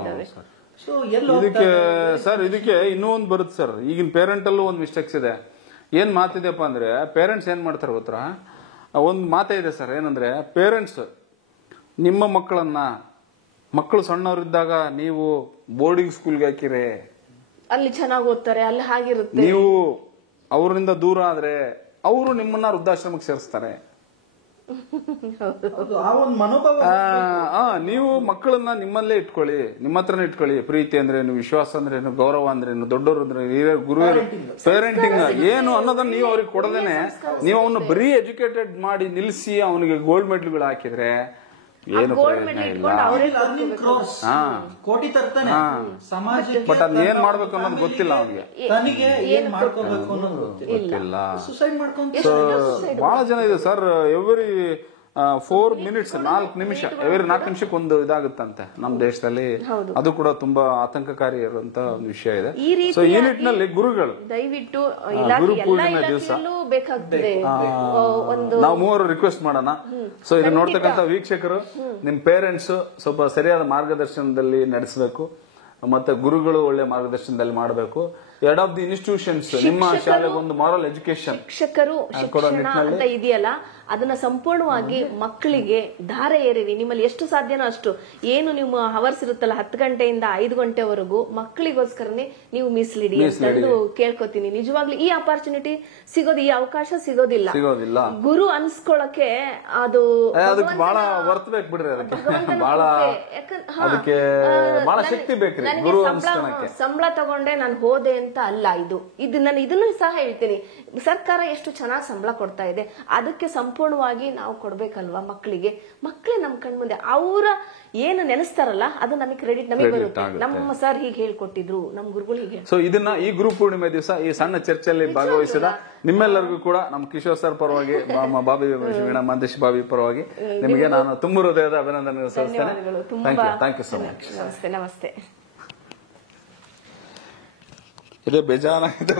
ಇದಾವೆ. ಇದಕ್ಕೆ ಇನ್ನೂ ಒಂದು ಬರುತ್ತೆ ಸರ್. ಈಗಿನ ಪೇರೆಂಟ್ ಅಲ್ಲೂ ಒಂದು ಮಿಸ್ಟೇಕ್ಸ್ ಇದೆ. ಏನ್ ಮಾತಿದೆಪ್ಪ ಅಂದ್ರೆ, ಪೇರೆಂಟ್ಸ್ ಏನ್ ಮಾಡ್ತಾರೆ ಗೊತ್ತಾ, ಒಂದ್ ಮಾತೇ ಇದೆ ಸರ್. ಏನಂದ್ರೆ, ಪೇರೆಂಟ್ಸ್ ನಿಮ್ಮ ಮಕ್ಕಳು ಸಣ್ಣವರಿದ್ದಾಗ ನೀವು ಬೋರ್ಡಿಂಗ್ ಸ್ಕೂಲ್ಗೆ ಹಾಕಿರೆ, ಅಲ್ಲಿ ಚೆನ್ನಾಗಿ ಓದ್ತಾರೆ, ಅಲ್ಲಿ ಹಾಗಿರುತ್ತೆ. ನೀವು ಅವರಿಂದ ದೂರ ಆದ್ರೆ ಅವರು ನಿಮ್ಮನ್ನ ವೃದ್ಧಾಶ್ರಮಕ್ಕೆ ಸೇರಿಸ್ತಾರೆ. ನೀವು ಮಕ್ಕಳನ್ನ ನಿಮ್ಮಲ್ಲೇ ಇಟ್ಕೊಳ್ಳಿ, ನಿಮ್ಮ ಹತ್ರನೇ ಇಟ್ಕೊಳ್ಳಿ. ಪ್ರೀತಿ ಅಂದ್ರೇನು, ವಿಶ್ವಾಸ ಅಂದ್ರೇನು, ಗೌರವ ಅಂದ್ರೇನು, ದೊಡ್ಡವರು ಅಂದ್ರೆ ಗುರುವರು, ಪೇರೆಂಟಿಂಗ್ ಏನು ಅನ್ನೋದನ್ನ ನೀವು ಅವ್ರಿಗೆ ಕೊಡದೇನೆ ನೀವು ಅವನ್ನ ಬರೀ ಎಜುಕೇಟೆಡ್ ಮಾಡಿ ನಿಲ್ಲಿಸಿ ಅವನಿಗೆ ಗೋಲ್ಡ್ ಮೆಡಲ್ಗಳು ಹಾಕಿದ್ರೆ ಏನು ಪ್ರಯೋಜನ ಇಲ್ಲ. ಕೋಟಿ ತರ್ತಾನೆ, ಸಮಾಜ ಬಟ್ ಅದ್ ಏನ್ ಮಾಡ್ಬೇಕು ಅನ್ನೋದು ಗೊತ್ತಿಲ್ಲ ಅವನಿಗೆ, ಏನ್ ಮಾಡ್ಕೋಬೇಕು ಅನ್ನೋದು ಗೊತ್ತಿಲ್ಲ. ಸುಸೈಡ್ ಮಾಡ್ಕೊಂತ ಬಹಳ ಜನ ಇದೆ ಸರ್. ಎವ್ರಿ 4 minutes 4 ನಿಮಿಷ, ಎವ್ರಿ 4 ನಿಮಿಷಕ್ಕೆ ಒಂದು ಇದಾಗುತ್ತಂತೆ ನಮ್ಮ ದೇಶದಲ್ಲಿ. ಅದು ಕೂಡ ತುಂಬಾ ಆತಂಕಕಾರಿ ಇರುವಂತ ಒಂದು ವಿಷಯ ಇದೆ. ಸೊ ಈ ನಿಟ್ಟಿನಲ್ಲಿ ಗುರುಗಳು ದಯವಿಟ್ಟು ಗುರುಪೂರ್ಣಿಮೆ ದಿವಸ ನಾವು ಮೂವರು ರಿಕ್ವೆಸ್ಟ್ ಮಾಡೋಣ. ಸೊ ಇದನ್ನ ನೋಡ್ತಕ್ಕಂಥ ವೀಕ್ಷಕರು, ನಿಮ್ ಪೇರೆಂಟ್ಸ್ ಸ್ವಲ್ಪ ಸರಿಯಾದ ಮಾರ್ಗದರ್ಶನದಲ್ಲಿ ನಡೆಸಬೇಕು, ಮತ್ತೆ ಗುರುಗಳು ಒಳ್ಳೆ ಮಾರ್ಗದರ್ಶನದಲ್ಲಿ ಮಾಡಬೇಕು. ಹೆಡ್ ಆಫ್ ದಿ ಇನ್ಸ್ಟಿಟ್ಯೂಷನ್ಸ್ ನಿಮ್ಮ ಶಾಲೆಗೊಂದು ಮಾರಲ್ ಎಜುಕೇಶನ್ ಶಿಕ್ಷಕರು ಶಿಕ್ಷಣ ಅಂತ ಇದೆಯಲ್ಲ ಅದನ್ನ ಸಂಪೂರ್ಣವಾಗಿ ಮಕ್ಕಳಿಗೆ ಧಾರೆ ಏರಿರಿ. ನಿಮ್ಮಲ್ಲಿ ಎಷ್ಟು ಸಾಧ್ಯನೋ ಅಷ್ಟು. ಏನು ನಿಮ್ಮ ಹವರ್ಸ್ ಇರುತ್ತಲ್ಲ 10 ಗಂಟೆಯಿಂದ 5 ಗಂಟೆವರೆಗೂ ಮಕ್ಕಳಿಗೋಸ್ಕರನೇ ನೀವು ಮೀಸಲಿಡಿ ಅಂತ ಕೇಳ್ಕೊತೀನಿ. ನಿಜವಾಗ್ಲೂ ಈ ಅಪಾರ್ಚುನಿಟಿ ಸಿಗೋದು, ಈ ಅವಕಾಶ ಸಿಗೋದಿಲ್ಲ. ಗುರು ಅನ್ಸ್ಕೊಳಕ್ಕೆ ಅದು ಅದಕ್ಕೆ ಬಹಳ ವರ್ತ್ ಬೇಕು ಬಿಡ್ರಿ. ಅದಕ್ಕೆ ಬಹಳ ಅದಕ್ಕೆ ಬಹಳ ಶಕ್ತಿ ಬೇಕ್ರಿ ಗುರು ಅನ್ಸ್ಕೊಳಕ್ಕೆ. ಸಂಬಳ ತಗೊಂಡೆ ನಾನು ಹೋದೆ ಅಂತ ಅಲ್ಲ. ಇದು ನಾನು ಇದನ್ನು ಸಹ ಹೇಳ್ತೀನಿ. ಸರ್ಕಾರ ಎಷ್ಟು ಚೆನ್ನಾಗಿ ಸಂಬಳ ಕೊಡ್ತಾ ಇದೆ, ಅದಕ್ಕೆ ಸಂಪೂರ್ಣವಾಗಿ ನಾವು ಕೊಡ್ಬೇಕಲ್ವಾ ಮಕ್ಕಳಿಗೆ. ಮಕ್ಕಳೇ ನಮ್ ಕಣ್ಮುಂದೆ ಅವರ ಏನು ನೆನೆಸ್ತಾರಲ್ಲ ಅದು ನಮಗೆ ಕ್ರೆಡಿಟ್ ನಮಗೆ ಬರುತ್ತೆ. ನಮ್ಮ ಸರ್ ಹೀಗೆ ಹೇಳ್ಕೊಟ್ಟಿದ್ರು, ನಮ್ ಗುರುಗಳು ಹೀಗೆ. ಸೊ ಇದನ್ನ ಈ ಗುರು ಪೂರ್ಣಿಮೆ ದಿವಸ ಈ ಸಣ್ಣ ಚರ್ಚೆಯಲ್ಲಿ ಭಾಗವಹಿಸಿದ ನಿಮ್ಮೆಲ್ಲರಿಗೂ ಕೂಡ ನಮ್ಮ ಕಿಶೋರ್ ಸರ್ ಪರವಾಗಿ, ಬಾಬಿ ವೀಣಾ ಮಾಂತೇಶ್ ಬಾಬಿ ಪರವಾಗಿ ನಿಮಗೆ ನಾನು ತುಂಬ ಹೃದಯದ ಅಭಿನಂದನೆ ಸಲ್ಲಿಸ್ತೇನೆ. Thank you so much. ನಮಸ್ತೆ. ನಮಸ್ತೆ. ಇದೇ ಬೇಜಾರಾಗಿದೆ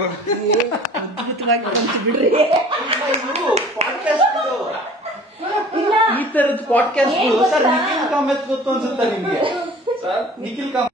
ಈ ತರದ ಪಾಡ್ಕಾಸ್ಟ್ ಸರ್ ನಿಖಿಲ್ ಕಾಮತ್ ಗೊತ್ತು ಅನ್ಸುತ್ತಾ ನಿಮ್ಗೆ? ಸರ್ ನಿಖಿಲ್ ಕಾಮತ್